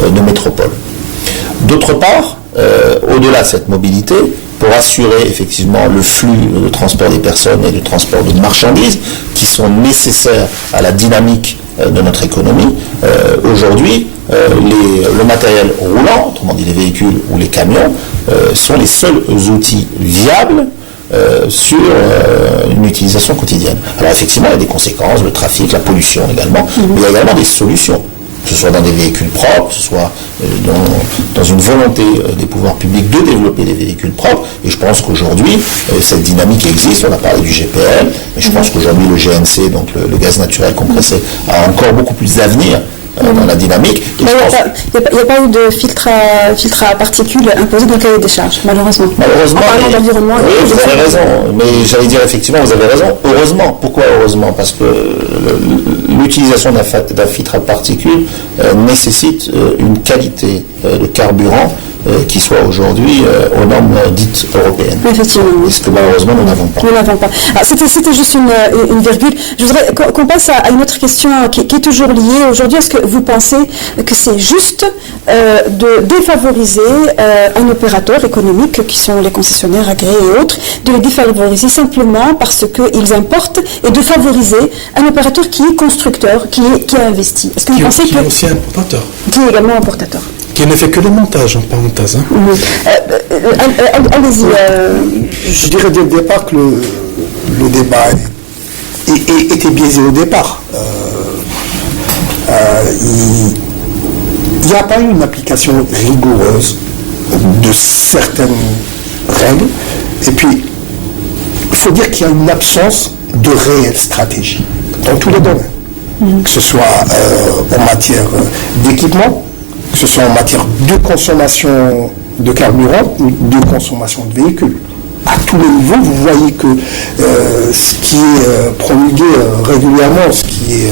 de métropoles. D'autre part, au-delà de cette mobilité, pour assurer effectivement le flux de transport des personnes et de transport de marchandises qui sont nécessaires à la dynamique de notre économie, aujourd'hui, le matériel roulant, autrement dit les véhicules ou les camions, sont les seuls outils viables sur une utilisation quotidienne. Alors effectivement, il y a des conséquences, le trafic, la pollution également, mais il y a également des solutions, que ce soit dans des véhicules propres, que ce soit dans une volonté des pouvoirs publics de développer des véhicules propres. Et je pense qu'aujourd'hui, cette dynamique existe. On a parlé du GPL, mais je pense qu'aujourd'hui, le GNC, donc le gaz naturel compressé, a encore beaucoup plus d'avenir dans la dynamique. Il n'y a pas eu de filtre à particules imposé dans le cahier des charges, malheureusement. Malheureusement. En parlant d'environnement. Oui, vous avez raison. Mais j'allais dire effectivement, vous avez raison. Heureusement. Pourquoi heureusement? Parce que l'utilisation d'un filtre à particules nécessite une qualité de carburant qui soit aujourd'hui aux normes dites européennes. Effectivement. Ce que malheureusement nous n'avons pas. Nous n'avons pas. C'était juste une virgule. Je voudrais qu'on passe à une autre question qui est toujours liée aujourd'hui. Est-ce que vous pensez que c'est juste de défavoriser un opérateur économique, qui sont les concessionnaires agréés et autres, de les défavoriser simplement parce qu'ils importent, et de favoriser un opérateur qui est constructeur, qui a investi? Est-ce que vous pensez qui est aussi importateur? Qui est également importateur. Qui ne fait que le montage, en parenthèse. Allez-y. Je dirais dès le départ que le débat était biaisé au départ. Il n'y a pas eu une application rigoureuse de certaines règles. Et puis, il faut dire qu'il y a une absence de réelle stratégie dans tous les domaines. Que ce soit en matière d'équipement, que ce soit en matière de consommation de carburant ou de consommation de véhicules. À tous les niveaux, vous voyez que ce qui est promulgué régulièrement, ce qui est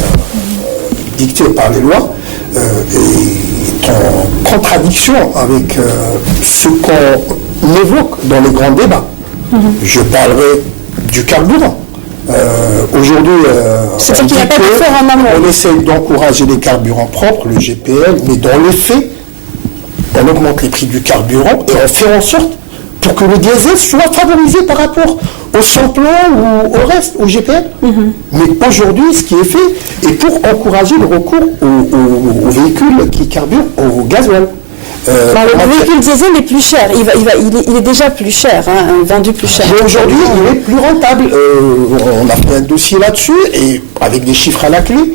dicté par les lois, est en contradiction avec ce qu'on évoque dans les grands débats. Je parlerai du carburant. Aujourd'hui, on essaie d'encourager les carburants propres, le GPL, mais dans les faits, on augmente les prix du carburant et on fait en sorte pour que le diesel soit favorisé par rapport au samplon ou au reste, au GPL. Mais aujourd'hui, ce qui est fait est pour encourager le recours aux véhicules qui carburent au gasoil. Le véhicule diesel est plus cher, il est déjà plus cher, vendu plus cher. Mais aujourd'hui, il est plus rentable. On a fait un dossier là-dessus, et avec des chiffres à la clé.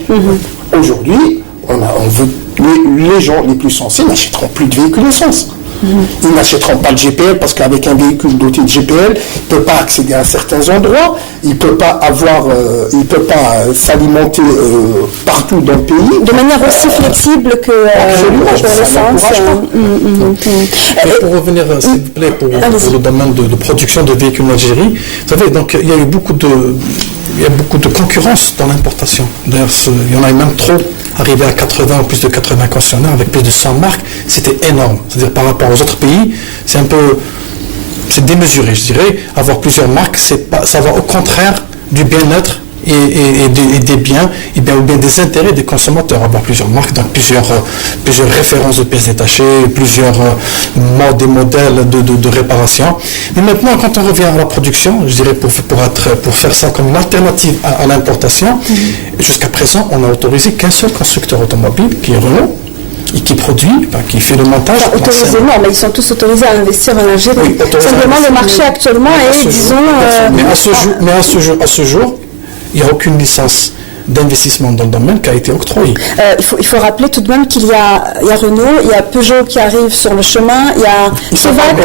Aujourd'hui, les gens les plus sensés n'achèteront plus de véhicules essence. Ils n'achèteront pas le GPL parce qu'avec un véhicule doté de GPL, il ne peut pas accéder à certains endroits, il ne peut pas s'alimenter partout dans le pays. De manière aussi flexible que l'essence. Pour revenir, s'il vous plaît, pour le domaine de production de véhicules en Algérie, vous savez, donc il y a eu beaucoup de concurrence dans l'importation. D'ailleurs, il y en a eu même trop. Arriver à 80 ou plus de 80 concessionnaires avec plus de 100 marques, c'était énorme. C'est-à-dire par rapport aux autres pays, c'est démesuré, je dirais. Avoir plusieurs marques, ça va au contraire du bien-être et des biens, ou bien des intérêts des consommateurs. Avoir plusieurs marques, donc plusieurs références de pièces détachées, plusieurs modes et modèles de réparation. Mais maintenant, quand on revient à la production, je dirais pour faire ça comme une alternative à l'importation, jusqu'à présent, on n'a autorisé qu'un seul constructeur automobile, qui est Renault, et qui produit, qui fait le montage. Autorisés, non, mais ils sont tous autorisés à investir en Algérie. Oui, simplement, le marché actuellement est, disons... Mais à ce jour, il n'y a aucune licence d'investissement dans le domaine qui a été octroyée. Il faut rappeler tout de même qu'il y a Renault, il y a Peugeot qui arrive sur le chemin, il y a Sovac.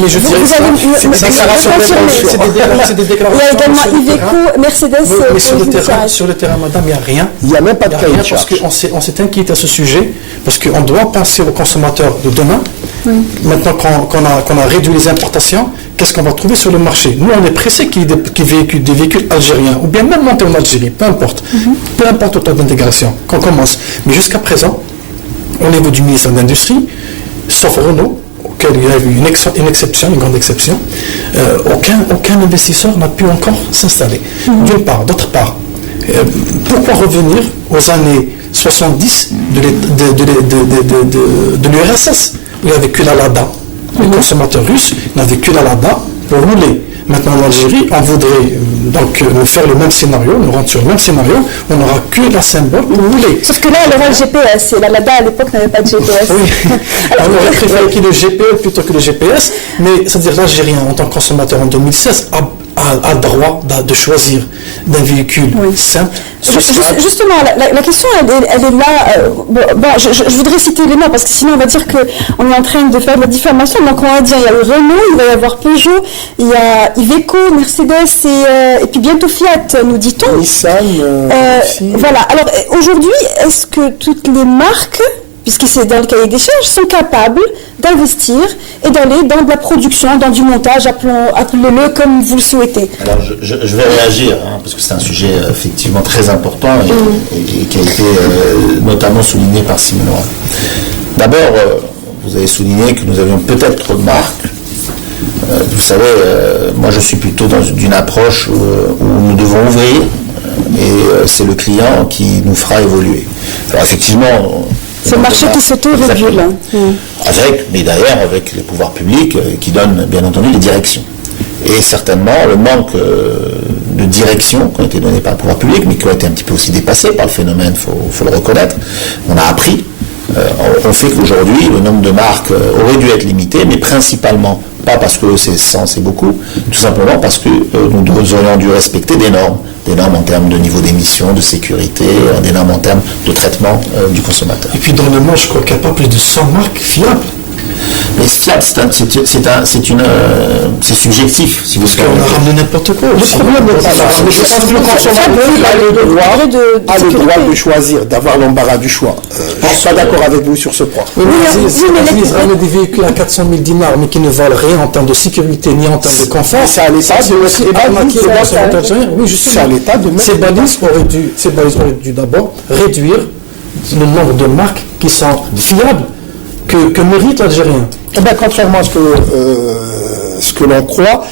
Mais je dirais c'est des déclarations. Il y a également Iveco, Mercedes. Mais sur le terrain, madame, il n'y a rien. Il n'y a même pas de cahier de charge. Parce qu'on s'est inquiété à ce sujet, parce qu'on doit penser aux consommateurs de demain. Maintenant qu'on a réduit les importations, qu'est-ce qu'on va trouver sur le marché? Nous, on est pressé qu'il y ait des véhicules algériens, ou bien même montés en Algérie, peu importe. Peu importe le taux d'intégration, qu'on commence. Mais jusqu'à présent, au niveau du ministère de l'Industrie, sauf Renault, auquel il y a eu une exception, une grande exception, aucun investisseur n'a pu encore s'installer. D'une part. D'autre part, pourquoi revenir aux années 70 de l'URSS, où il n'y avait que la Lada? Les consommateurs russes n'avaient que la Lada pour rouler. Maintenant, en Algérie, on voudrait donc faire le même scénario, nous rendre sur le même scénario, on n'aura que la symbole pour rouler. Sauf que là, elle aura le GPS, et la Lada à l'époque n'avait pas de GPS. Oui, on aurait préféré qu'il y ait le GPL plutôt que le GPS, mais c'est-à-dire l'Algérien, en tant que consommateur en 2016, a le droit de choisir d'un véhicule simple, sociable. Justement, la question, elle est là. Je voudrais citer les noms parce que sinon on va dire qu'on est en train de faire de la diffamation. Donc on va dire il y a eu Renault, il va y avoir Peugeot, il y a Iveco, Mercedes et puis bientôt Fiat, nous dit-on. Nissan. Voilà. Alors aujourd'hui, est-ce que toutes les marques, puisque c'est dans le cahier des charges, sont capables d'investir et d'aller dans de la production, dans du montage, appelez-le comme vous le souhaitez. Alors je vais réagir, parce que c'est un sujet effectivement très important et qui a été notamment souligné par Simone. D'abord, vous avez souligné que nous avions peut-être trop de marques. Vous savez, moi je suis plutôt dans une approche où nous devons ouvrir et c'est le client qui nous fera évoluer. Alors effectivement... C'est le marché qui s'auto-régule. Mais d'ailleurs avec les pouvoirs publics qui donnent bien entendu les directions. Et certainement le manque de direction qui ont été données par le pouvoir public, mais qui ont été un petit peu aussi dépassés par le phénomène, il faut le reconnaître. On a appris, on fait qu'aujourd'hui le nombre de marques aurait dû être limité, mais principalement, pas parce que c'est 100, c'est beaucoup, tout simplement parce que nous aurions dû respecter des normes en termes de niveau d'émission, de sécurité, des normes en termes de traitement du consommateur. Et puis dans le monde, je crois qu'il n'y a pas plus de 100 marques fiables. Mais fiable, c'est subjectif, si vous voulez. Parce qu'on a ramené n'importe quoi. Le problème n'est pas là. Je pense que le consommateur a le droit de choisir, d'avoir l'embarras du choix. Je ne suis pas d'accord avec vous sur ce point. Oui, mais ils ramènent des véhicules à 400 000 dinars, mais qui ne valent rien en termes de sécurité ni en termes de confort. C'est à l'État de mettre. Ces balises auraient dû d'abord réduire le nombre de marques qui sont fiables que mérite l'Algérien. Eh bien, contrairement à ce que l'on croit,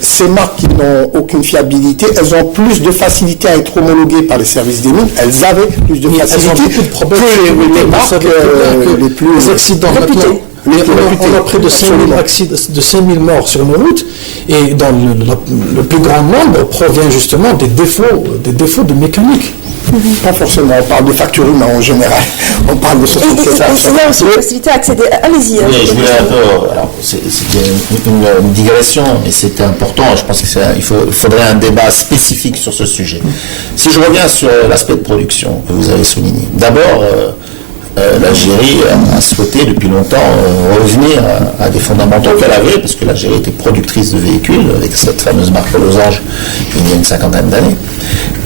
ces marques qui n'ont aucune fiabilité, elles ont plus de facilité à être homologuées par les services des mines. Elles avaient plus de facilité que les marques les plus accidents réputées. On a près de 5 000 morts sur nos routes, et dans le plus grand nombre provient justement des défauts de mécanique. Pas forcément, on parle de facture humaine en général. On parle de société. Il y a aussi une facilité à accéder. Allez-y. Oui, je voulais un peu. Alors, c'était une digression, mais c'était important. Je pense qu'il faudrait un débat spécifique sur ce sujet. Si je reviens sur l'aspect de production que vous avez souligné, d'abord, l'Algérie a souhaité depuis longtemps revenir à des fondamentaux qu'elle avait, parce que l'Algérie était productrice de véhicules avec cette fameuse marque Losange il y a une cinquantaine d'années.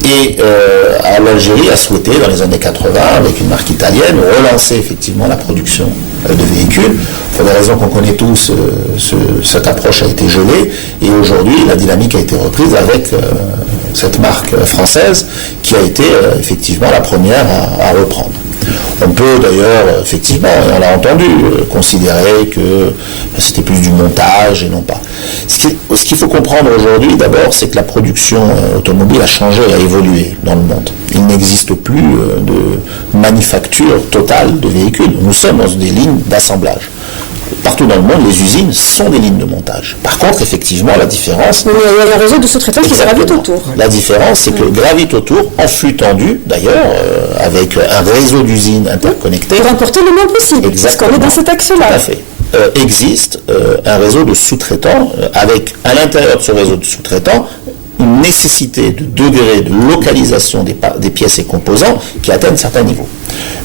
Et l'Algérie a souhaité, dans les années 80, avec une marque italienne, relancer effectivement la production de véhicules. Pour des raisons qu'on connaît tous, cette approche a été gelée, et aujourd'hui, la dynamique a été reprise avec cette marque française, qui a été effectivement la première à reprendre. On peut d'ailleurs, effectivement, et on l'a entendu, considérer que c'était plus du montage et non pas. Ce qu'il faut comprendre aujourd'hui, d'abord, c'est que la production automobile a changé, a évolué dans le monde. Il n'existe plus de manufacture totale de véhicules. Nous sommes dans des lignes d'assemblage. Partout dans le monde, les usines sont des lignes de montage. Par contre, effectivement, la différence... Mais il y a un réseau de sous-traitants qui gravite autour. La différence, c'est que gravite autour, en flux tendu, d'ailleurs, avec un réseau d'usines interconnectées... Pour emporter le moins possible, parce qu'on est dans cet axe-là. Tout à fait. Existe un réseau de sous-traitants, avec, à l'intérieur de ce réseau de sous-traitants, une nécessité de degré de localisation des pièces et composants qui atteignent certains niveaux.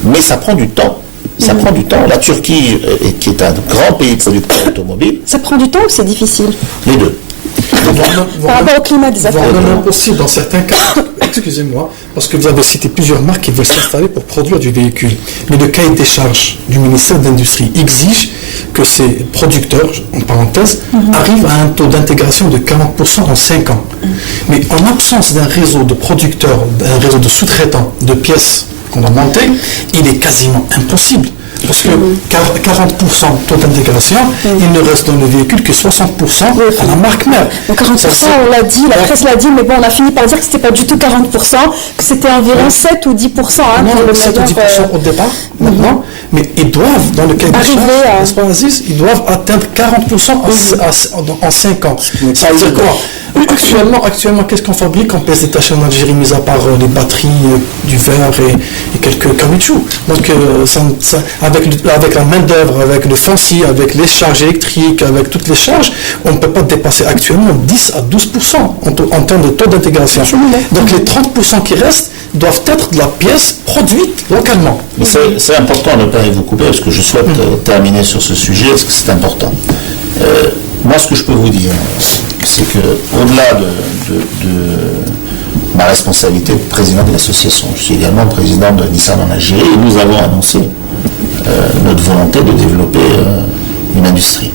Mais ça prend du temps. Ça prend du temps. La Turquie, qui est un grand pays producteur automobile... Ça prend du temps ou c'est difficile? Les deux. Par rapport au climat des affaires. Voire même impossible dans certains cas. Excusez-moi, parce que vous avez cité plusieurs marques qui veulent s'installer pour produire du véhicule. Mais le cahier des charges du ministère de l'Industrie exige que ces producteurs, en parenthèse, arrivent à un taux d'intégration de 40% en 5 ans. Mais en absence d'un réseau de producteurs, d'un réseau de sous-traitants de pièces qu'on a monté, il est quasiment impossible. Parce que 40% taux d'intégration, il ne reste dans le véhicule que 60% à la marque mère. Donc 40%, on l'a dit, la presse l'a dit, mais bon, on a fini par dire que c'était pas du tout 40%, que c'était environ 7 ou 10%. Non, 7 ou 10% au départ, maintenant, mais ils doivent, dans le cas des charges, ils doivent atteindre 40% en 5 ans. Ça veut dire quoi? Actuellement, qu'est-ce qu'on fabrique en pièces détachées en Algérie, mis à part les batteries, du verre et quelques caoutchoucs. Donc, avec la main-d'œuvre, avec le foncier, avec les charges électriques, avec toutes les charges, on ne peut pas dépasser actuellement 10 à 12% en termes de taux d'intégration. Donc, les 30% qui restent doivent être de la pièce produite localement. Mais c'est important de ne pas vous couper, parce que je souhaite terminer sur ce sujet, parce que c'est important. Moi, ce que je peux vous dire, c'est que au-delà de ma responsabilité de président de l'association, je suis également président de Nissan en Algérie, et nous avons annoncé notre volonté de développer une industrie.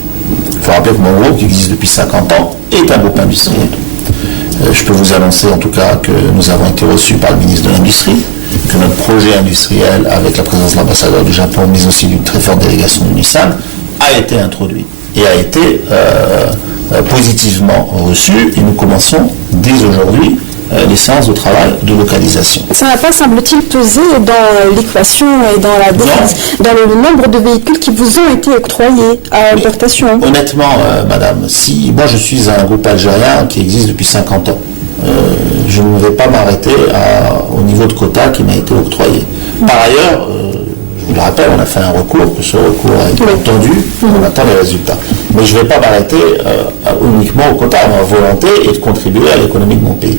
Il faut rappeler que mon groupe, qui existe depuis 50 ans, est un groupe industriel. Je peux vous annoncer en tout cas que nous avons été reçus par le ministre de l'Industrie, que notre projet industriel, avec la présence de l'ambassadeur du Japon, mais aussi d'une très forte délégation de Nissan, a été introduit et a été positivement reçu, et nous commençons dès aujourd'hui les séances de travail de localisation. Ça n'a pas, semble-t-il, pesé dans l'équation et dans le nombre de véhicules qui vous ont été octroyés à importation? Honnêtement, madame, si moi je suis un groupe algérien qui existe depuis 50 ans, je ne vais pas m'arrêter au niveau de quota qui m'a été octroyé. Par ailleurs, je vous le rappelle, on a fait un recours, que ce recours a été entendu, on attend les résultats. Mais je ne vais pas m'arrêter uniquement au quota. Ma volonté est de contribuer à l'économie de mon pays.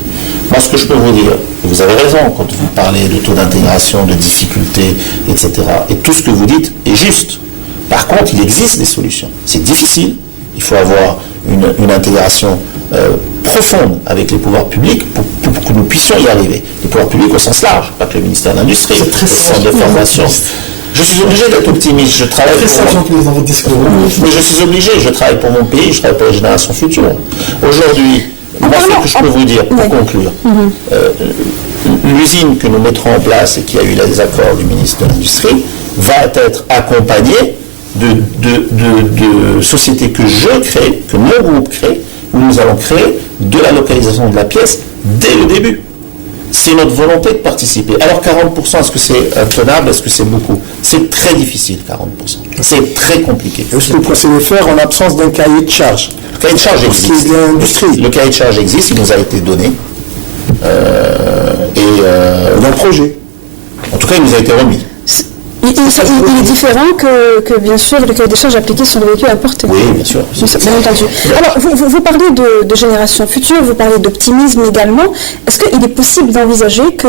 Moi, ce que je peux vous dire, vous avez raison quand vous parlez de taux d'intégration, de difficultés, etc. Et tout ce que vous dites est juste. Par contre, il existe des solutions. C'est difficile. Il faut avoir une intégration profonde avec les pouvoirs publics pour que nous puissions y arriver. Les pouvoirs publics au sens large, pas que le ministère de l'Industrie, le centre de formation. Je suis obligé d'être optimiste. Je travaille mais je suis obligé. Je travaille pour mon pays, je travaille pour les générations futures. Aujourd'hui, moi, ce que je peux vous dire, pour conclure, l'usine que nous mettrons en place et qui a eu les accords du ministre de l'Industrie va être accompagnée de sociétés que je crée, que mon groupe crée, où nous allons créer de la localisation de la pièce dès le début. C'est notre volonté de participer. Alors 40%, est-ce que c'est tenable? Est-ce que c'est beaucoup? C'est très difficile, 40%. C'est très compliqué. Est-ce que vous pensez faire en l'absence d'un cahier de charge? Le cahier de charge existe. Le cahier de charge existe, il nous a été donné. Dans le projet. En tout cas, il nous a été remis. Il est différent que, bien sûr, le cahier des charges appliqué sur les véhicules importés. Oui, bien sûr. Bien entendu. Alors, vous parlez de génération future, vous parlez d'optimisme également. Est-ce qu'il est possible d'envisager que,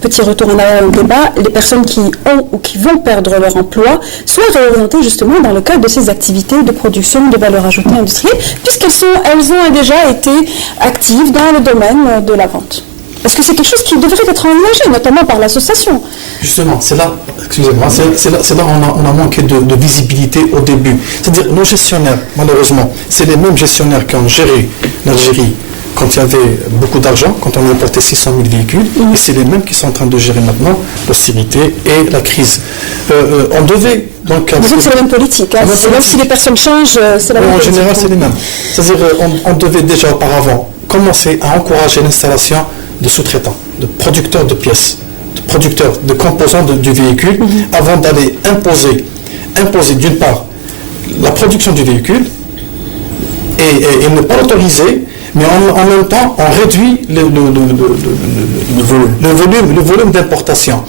petit retour en arrière au débat, les personnes qui ont ou qui vont perdre leur emploi soient réorientées justement dans le cadre de ces activités de production de valeur ajoutée industrielle, puisqu'elles ont déjà été actives dans le domaine de la vente? Est-ce que c'est quelque chose qui devrait être envisagé, notamment par l'association? Justement, c'est là, excusez-moi, c'est là on a manqué de visibilité au début. C'est-à-dire, nos gestionnaires, malheureusement, c'est les mêmes gestionnaires qui ont géré l'Algérie quand il y avait beaucoup d'argent, quand on a importé 600 000 véhicules, et c'est les mêmes qui sont en train de gérer maintenant l'austérité et la crise. On devait donc... Disons que c'est la même politique, hein. Même si les personnes changent, c'est la même politique. En général, c'est les mêmes. C'est-à-dire, on devait déjà auparavant commencer à encourager l'installation de sous-traitants, de producteurs de pièces, de producteurs de composants du véhicule, avant d'aller imposer d'une part la production du véhicule et ne pas l'autoriser, mais en même temps on réduit le volume d'importation.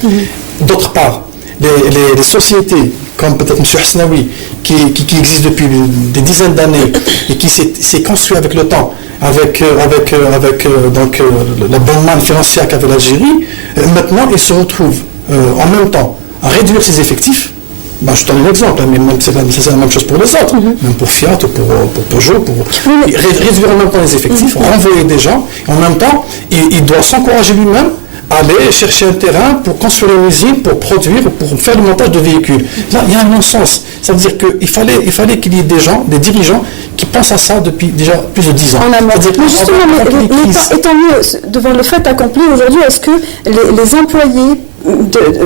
D'autre part, les sociétés comme peut-être M. Hasnaoui, qui existe depuis des dizaines d'années et qui s'est construit avec le temps, avec donc, la bonne manne financière qu'avait l'Algérie, maintenant il se retrouve en même temps à réduire ses effectifs. Je donne un exemple, mais c'est la même chose pour les autres, même pour Fiat, pour Peugeot, réduire en même temps les effectifs, renvoyer des gens, et en même temps il doit s'encourager lui-même à aller chercher un terrain pour construire une usine, pour produire, pour faire le montage de véhicules. Là, il y a un non-sens. Ça veut dire qu'il fallait qu'il y ait des gens, des dirigeants, qui pensent à ça depuis déjà plus de 10 ans. Mais justement, étant mieux devant le fait accompli aujourd'hui, est-ce que les employés,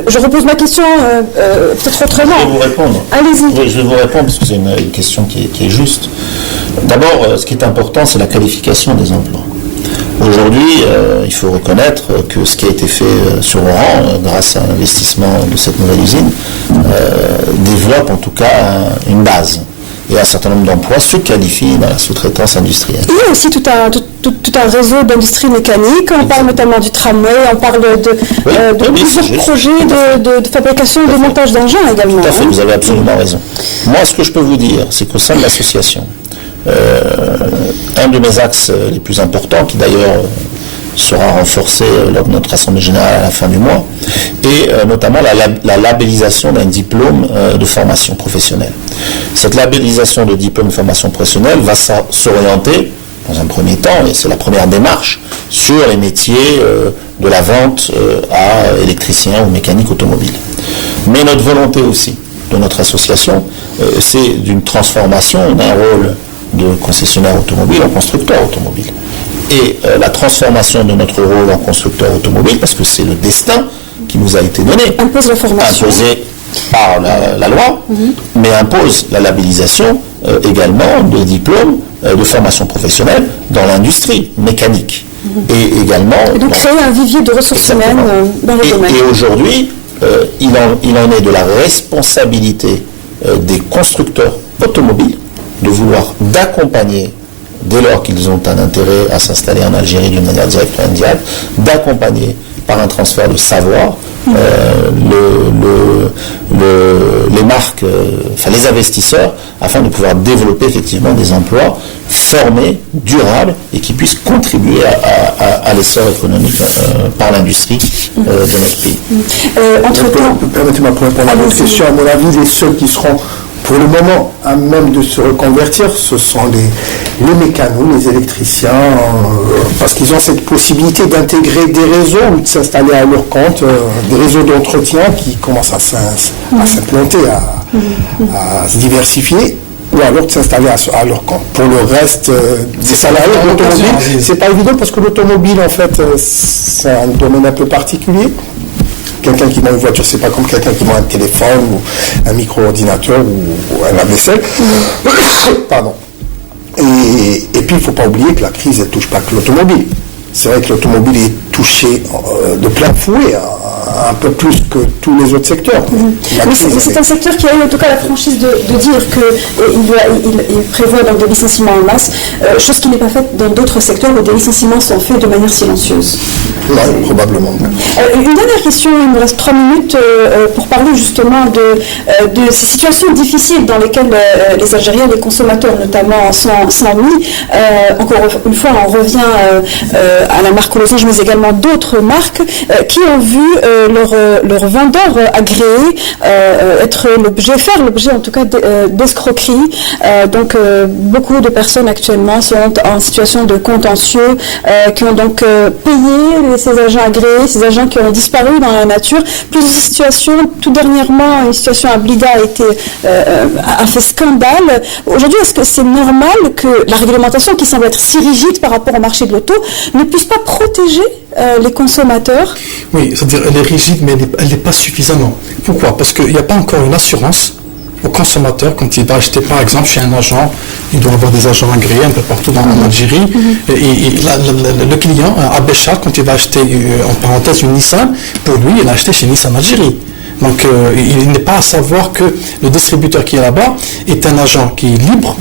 je repose ma question peut-être autrement. Je vais vous répondre. Allez-y. Oui, je vais vous répondre parce que c'est une question qui est juste. D'abord, ce qui est important, c'est la qualification des emplois. Aujourd'hui, il faut reconnaître que ce qui a été fait sur Oran, grâce à l'investissement de cette nouvelle usine, développe en tout cas une base. et un certain nombre d'emplois se qualifient dans la sous-traitance industrielle. Il y a aussi tout un réseau d'industrie mécanique, on parle notamment du tramway, on parle de plusieurs projets de fabrication et de montage d'engins également. Tout à fait, vous avez absolument raison. Moi, ce que je peux vous dire, c'est qu'au sein de l'association, un de mes axes les plus importants, qui d'ailleurs sera renforcé lors de notre assemblée générale à la fin du mois, et notamment la labellisation d'un diplôme de formation professionnelle. Cette labellisation de diplôme de formation professionnelle va s'orienter, dans un premier temps, et c'est la première démarche, sur les métiers de la vente à électricien ou mécanique automobile. Mais notre volonté aussi, de notre association, c'est d'une transformation d'un rôle de concessionnaire automobile en constructeur automobile. Et la transformation de notre rôle en constructeur automobile, parce que c'est le destin qui nous a été donné, imposé par la loi, mais impose la labellisation également de diplômes de formation professionnelle dans l'industrie mécanique. Et également... Et donc créer un vivier de ressources humaines dans le domaine. Et aujourd'hui, il en est de la responsabilité des constructeurs automobiles de vouloir d'accompagner, dès lors qu'ils ont un intérêt à s'installer en Algérie d'une manière directe ou indirecte, d'accompagner par un transfert de savoir les marques, les investisseurs, afin de pouvoir développer effectivement des emplois formés, durables et qui puissent contribuer à l'essor économique par l'industrie de notre pays. Permettez-moi pour répondre à votre question. À mon avis, les seuls qui seront pour le moment à même de se reconvertir, ce sont les mécanos, les électriciens, parce qu'ils ont cette possibilité d'intégrer des réseaux ou de s'installer à leur compte, des réseaux d'entretien qui commencent à s'implanter, à se diversifier, ou alors de s'installer à leur compte. Pour le reste des salariés de l'automobile, c'est pas évident parce que l'automobile, en fait, c'est un domaine un peu particulier. Quelqu'un qui vend une voiture, c'est pas comme quelqu'un qui vend un téléphone ou un micro-ordinateur ou un lave-vaisselle. Pardon. Et puis, il ne faut pas oublier que la crise ne touche pas que l'automobile. C'est vrai que l'automobile est touché de plein fouet, un peu plus que tous les autres secteurs. Mais c'est un secteur qui a eu en tout cas la franchise de dire qu'il prévoit donc des licenciements en masse, chose qui n'est pas faite dans d'autres secteurs où des licenciements sont faits de manière silencieuse. Oui, probablement. Une dernière question, il me reste 3 minutes pour parler justement de ces situations difficiles dans lesquelles les Algériens, les consommateurs notamment, sont mis. Encore une fois, on revient à la marque Losange, mais également d'autres marques qui ont vu leur vendeur agréé faire l'objet en tout cas d'escroquerie. Donc beaucoup de personnes actuellement sont en situation de contentieux, qui ont donc payé ces agents agréés, ces agents qui ont disparu dans la nature. Plusieurs situations, tout dernièrement, une situation à Blida a fait scandale. Aujourd'hui, est-ce que c'est normal que la réglementation qui semble être si rigide par rapport au marché de l'auto ne puisse pas protéger les consommateurs? Oui, c'est-à-dire elle est rigide, mais elle n'est pas suffisamment. Pourquoi? Parce qu'il n'y a pas encore une assurance au consommateur quand il va acheter, par exemple, chez un agent. Il doit avoir des agents agréés un peu partout en Algérie. Et le client, à Béchar, quand il va acheter, en parenthèse, une Nissan, pour lui, il a acheté chez Nissan Algérie. Donc, il n'est pas à savoir que le distributeur qui est là-bas est un agent qui est libre,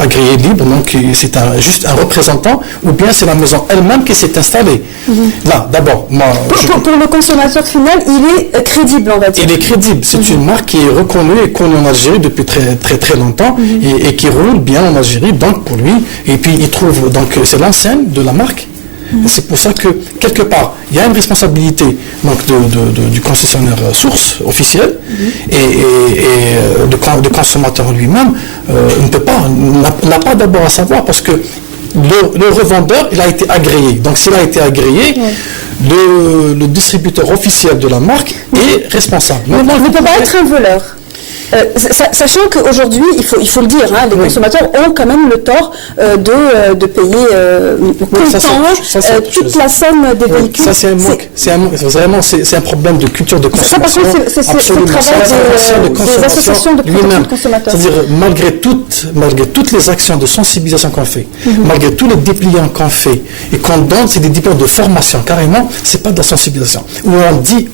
agréé libre, donc c'est juste un représentant, ou bien c'est la maison elle-même qui s'est installée. Là, d'abord, pour le consommateur final, il est crédible, on va dire. Il est crédible. C'est une marque qui est reconnue et connue en Algérie depuis très très très longtemps et qui roule bien en Algérie, donc pour lui. Et puis il trouve, donc c'est l'enseigne de la marque. C'est pour ça que, quelque part, il y a une responsabilité donc, du concessionnaire source officiel et de consommateur lui-même n'a pas d'abord à savoir parce que le revendeur, il a été agréé. Donc s'il a été agréé, le distributeur officiel de la marque est responsable. Il ne peut pas être un voleur. Sachant qu'aujourd'hui, il faut le dire, les consommateurs ont quand même le tort de payer toute la somme des véhicules. Ça, c'est un manque. C'est un problème de culture de consommation. Ça, par contre, c'est le travail des associations de protection de consommateurs. C'est-à-dire, malgré toutes les actions de sensibilisation qu'on fait, malgré tous les dépliants qu'on fait et qu'on donne, c'est des dépliants de formation, carrément, c'est pas de la sensibilisation. Où on dit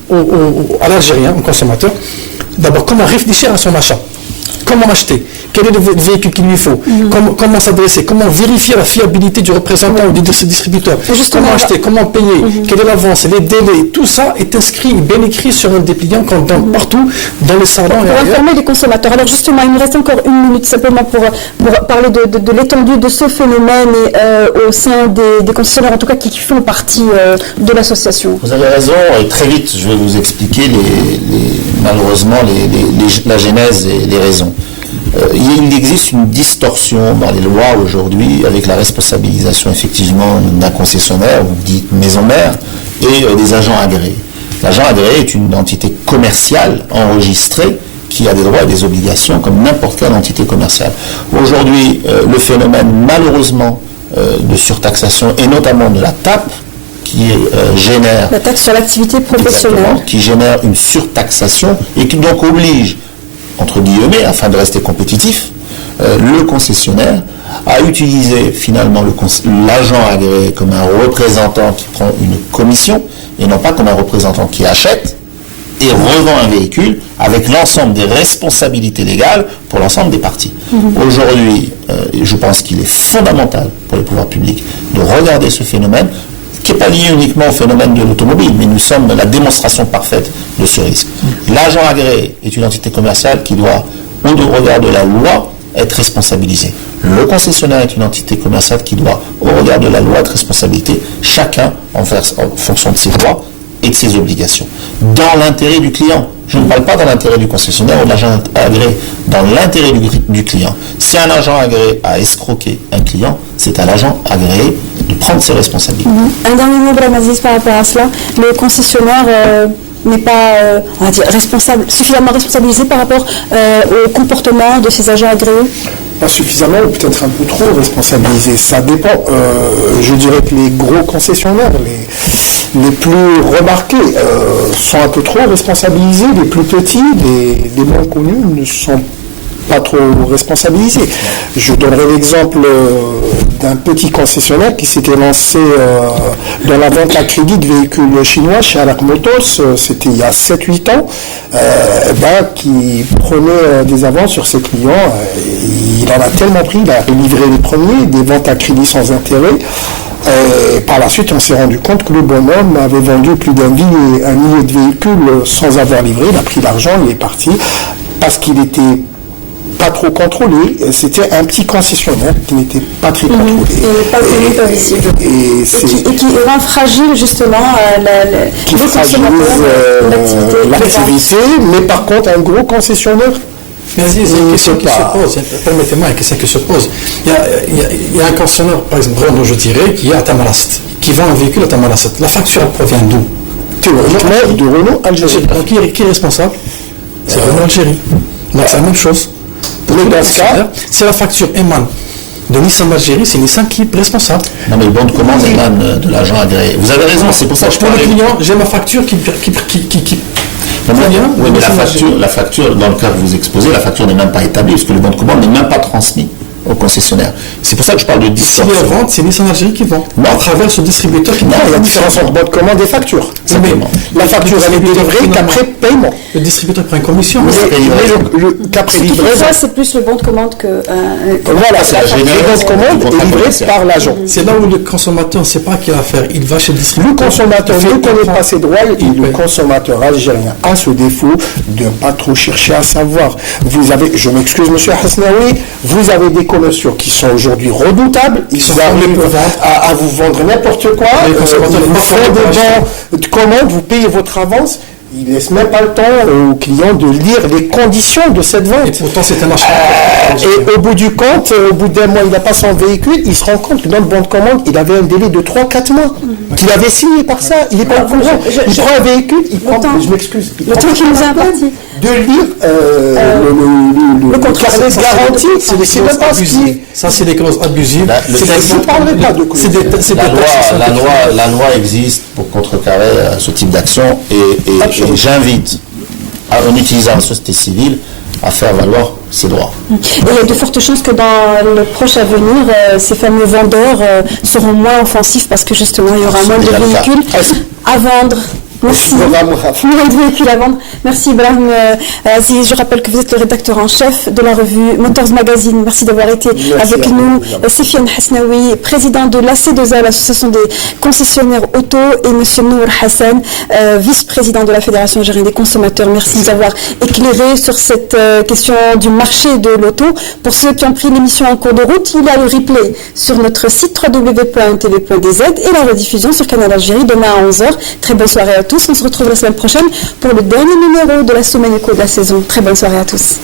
à l'Algérien, au consommateur, d'abord, comment réfléchir à son achat. comment acheter, quel est le véhicule qu'il lui faut, comment s'adresser, comment vérifier la fiabilité du représentant ou du distributeur, comment acheter, comment payer, quelle est l'avance, les délais, tout ça est inscrit, bien écrit sur un dépliant qu'on donne partout dans les salons. Pour informer les consommateurs. Alors justement, il nous reste encore une minute simplement pour parler de l'étendue de ce phénomène et, au sein des concessionnaires, en tout cas qui font partie de l'association. Vous avez raison, et très vite, je vais vous expliquer malheureusement la genèse et les raisons. Il existe une distorsion dans les lois aujourd'hui avec la responsabilisation effectivement d'un concessionnaire, ou dit maison mère, et des agents agréés. L'agent agréé est une entité commerciale enregistrée qui a des droits et des obligations comme n'importe quelle entité commerciale. Aujourd'hui, le phénomène malheureusement de surtaxation et notamment de la TAP qui génère... La taxe sur l'activité professionnelle. Qui génère une surtaxation et qui donc oblige, entre guillemets, afin de rester compétitif, le concessionnaire à utiliser finalement l'agent agréé comme un représentant qui prend une commission et non pas comme un représentant qui achète et revend un véhicule avec l'ensemble des responsabilités légales pour l'ensemble des parties. Aujourd'hui, je pense qu'il est fondamental pour les pouvoirs publics de regarder ce phénomène qui n'est pas lié uniquement au phénomène de l'automobile, mais nous sommes la démonstration parfaite de ce risque. L'agent agréé est une entité commerciale qui doit, au regard de la loi, être responsabilisée. Le concessionnaire est une entité commerciale qui doit, au regard de la loi, être responsabilité, chacun en fonction de ses droits et de ses obligations. Dans l'intérêt du client. Je ne parle pas dans l'intérêt du concessionnaire ou de l'agent agréé, dans l'intérêt du client. Si un agent agréé a escroqué un client, c'est à l'agent agréé de prendre ses responsabilités. Un dernier mot, Blamaziz, par rapport à cela. Le concessionnaire n'est pas on va dire, suffisamment responsabilisé par rapport au comportement de ses agents agréés? Pas suffisamment ou peut-être un peu trop responsabilisé. Ça dépend. Je dirais que les gros concessionnaires, les plus remarqués, sont un peu trop responsabilisés. Les plus petits, les moins connus, ne sont pas trop responsabilisés. Je donnerai l'exemple d'un petit concessionnaire qui s'était lancé dans la vente à crédit de véhicules chinois chez Alak Motors, c'était il y a 7-8 ans, qui prenait des avances sur ses clients. Il en a tellement pris, il a livré les premiers, des ventes à crédit sans intérêt. Et par la suite, on s'est rendu compte que le bonhomme avait vendu plus d'un millier de véhicules sans avoir livré. Il a pris l'argent, il est parti parce qu'il était pas trop contrôlé. C'était un petit concessionnaire qui n'était pas très contrôlé. Et pas connu comme ici. Et qui rend fragile justement qui fragilise l'activité, mais par contre un gros concessionnaire. Mais il y a une question qui se pose, permettez-moi, une question qui se pose. Il y a un concessionnaire, par exemple, Renault, je dirais, qui est à Tamarasset, qui vend un véhicule à Tamarasset. La facture, elle provient d'où? Théoriquement, de Renault Algérie. Donc, qui est responsable? C'est Renault Algérie. Donc, c'est la même chose. Pour dans ce cas, si la facture émane de Nissan d'Algérie, c'est Nissan qui est responsable. Non, mais le bon de commande émane de l'agent agréé. Vous avez raison, c'est pour ça que je Pour le client, j'ai ma facture qui oui, mais la facture, dans le cas que vous exposez, la facture n'est même pas établie, parce que le bon de commande n'est même pas transmis au concessionnaire. C'est pour ça que je parle de distorsion. Si les ventes, c'est Nissan Algérie qui vend. Non. À travers ce distributeur qui non, il y a différence entre bon de commande et facture. La facture, elle est délivrée qu'après paiement. Le distributeur prend une commission. Qu'après livraison. Ça, c'est plus le bon de commande que... Voilà, c'est le bon de commande est livré par l'agent. C'est là où le consommateur ne sait pas qu'il a à faire. Il va chez le distributeur. Le consommateur ne connaît pas ses droits et le consommateur algérien a ce défaut de ne pas trop chercher à savoir. Vous avez, je m'excuse monsieur Hasnaoui, vous avez des commerciaux qui sont aujourd'hui redoutables, ils arrivent à vous vendre n'importe quoi, ils vous font des bons de commande, vous payez votre avance, ils ne laissent même pas le temps aux clients de lire les conditions de cette vente. Et pourtant c'est un marché. Et au bout du compte, au bout d'un mois, il n'a pas son véhicule, il se rend compte que dans le bon de commande, il avait un délai de 3-4 mois, qu'il avait signé par ça, il n'est pas au courant. Il prend un véhicule, il prend, je m'excuse, le temps qui nous a imparti. De lire le carnet de garantie, c'est même pas ce qui est. Ça, c'est des clauses abusives. Je ne parlerai pas de clauses. La loi existe pour contrecarrer ce type d'action et j'invite, en utilisant la société civile, à faire valoir ses droits. Et il y a de fortes chances que dans le proche avenir, ces fameux vendeurs seront moins offensifs parce que justement, il y aura moins de véhicules à vendre. Merci. Moins de véhicules à vendre. Merci Ibrahim Aziz. Je rappelle que vous êtes le rédacteur en chef de la revue Motors Magazine. Merci d'avoir été avec nous. Sefiane Hasnaoui, président de l'AC2A, l'association des concessionnaires auto, et Monsieur Nour Hassan, vice-président de la Fédération algérienne des consommateurs. Merci de nous avoir éclairé sur cette question du marché de l'auto. Pour ceux qui ont pris l'émission en cours de route, il y a le replay sur notre site www.tv.dz et la rediffusion sur Canal Algérie demain à 11h. Très bonne soirée à tous. On se retrouve la semaine prochaine pour le dernier numéro de la semaine éco de la saison. Très bonne soirée à tous.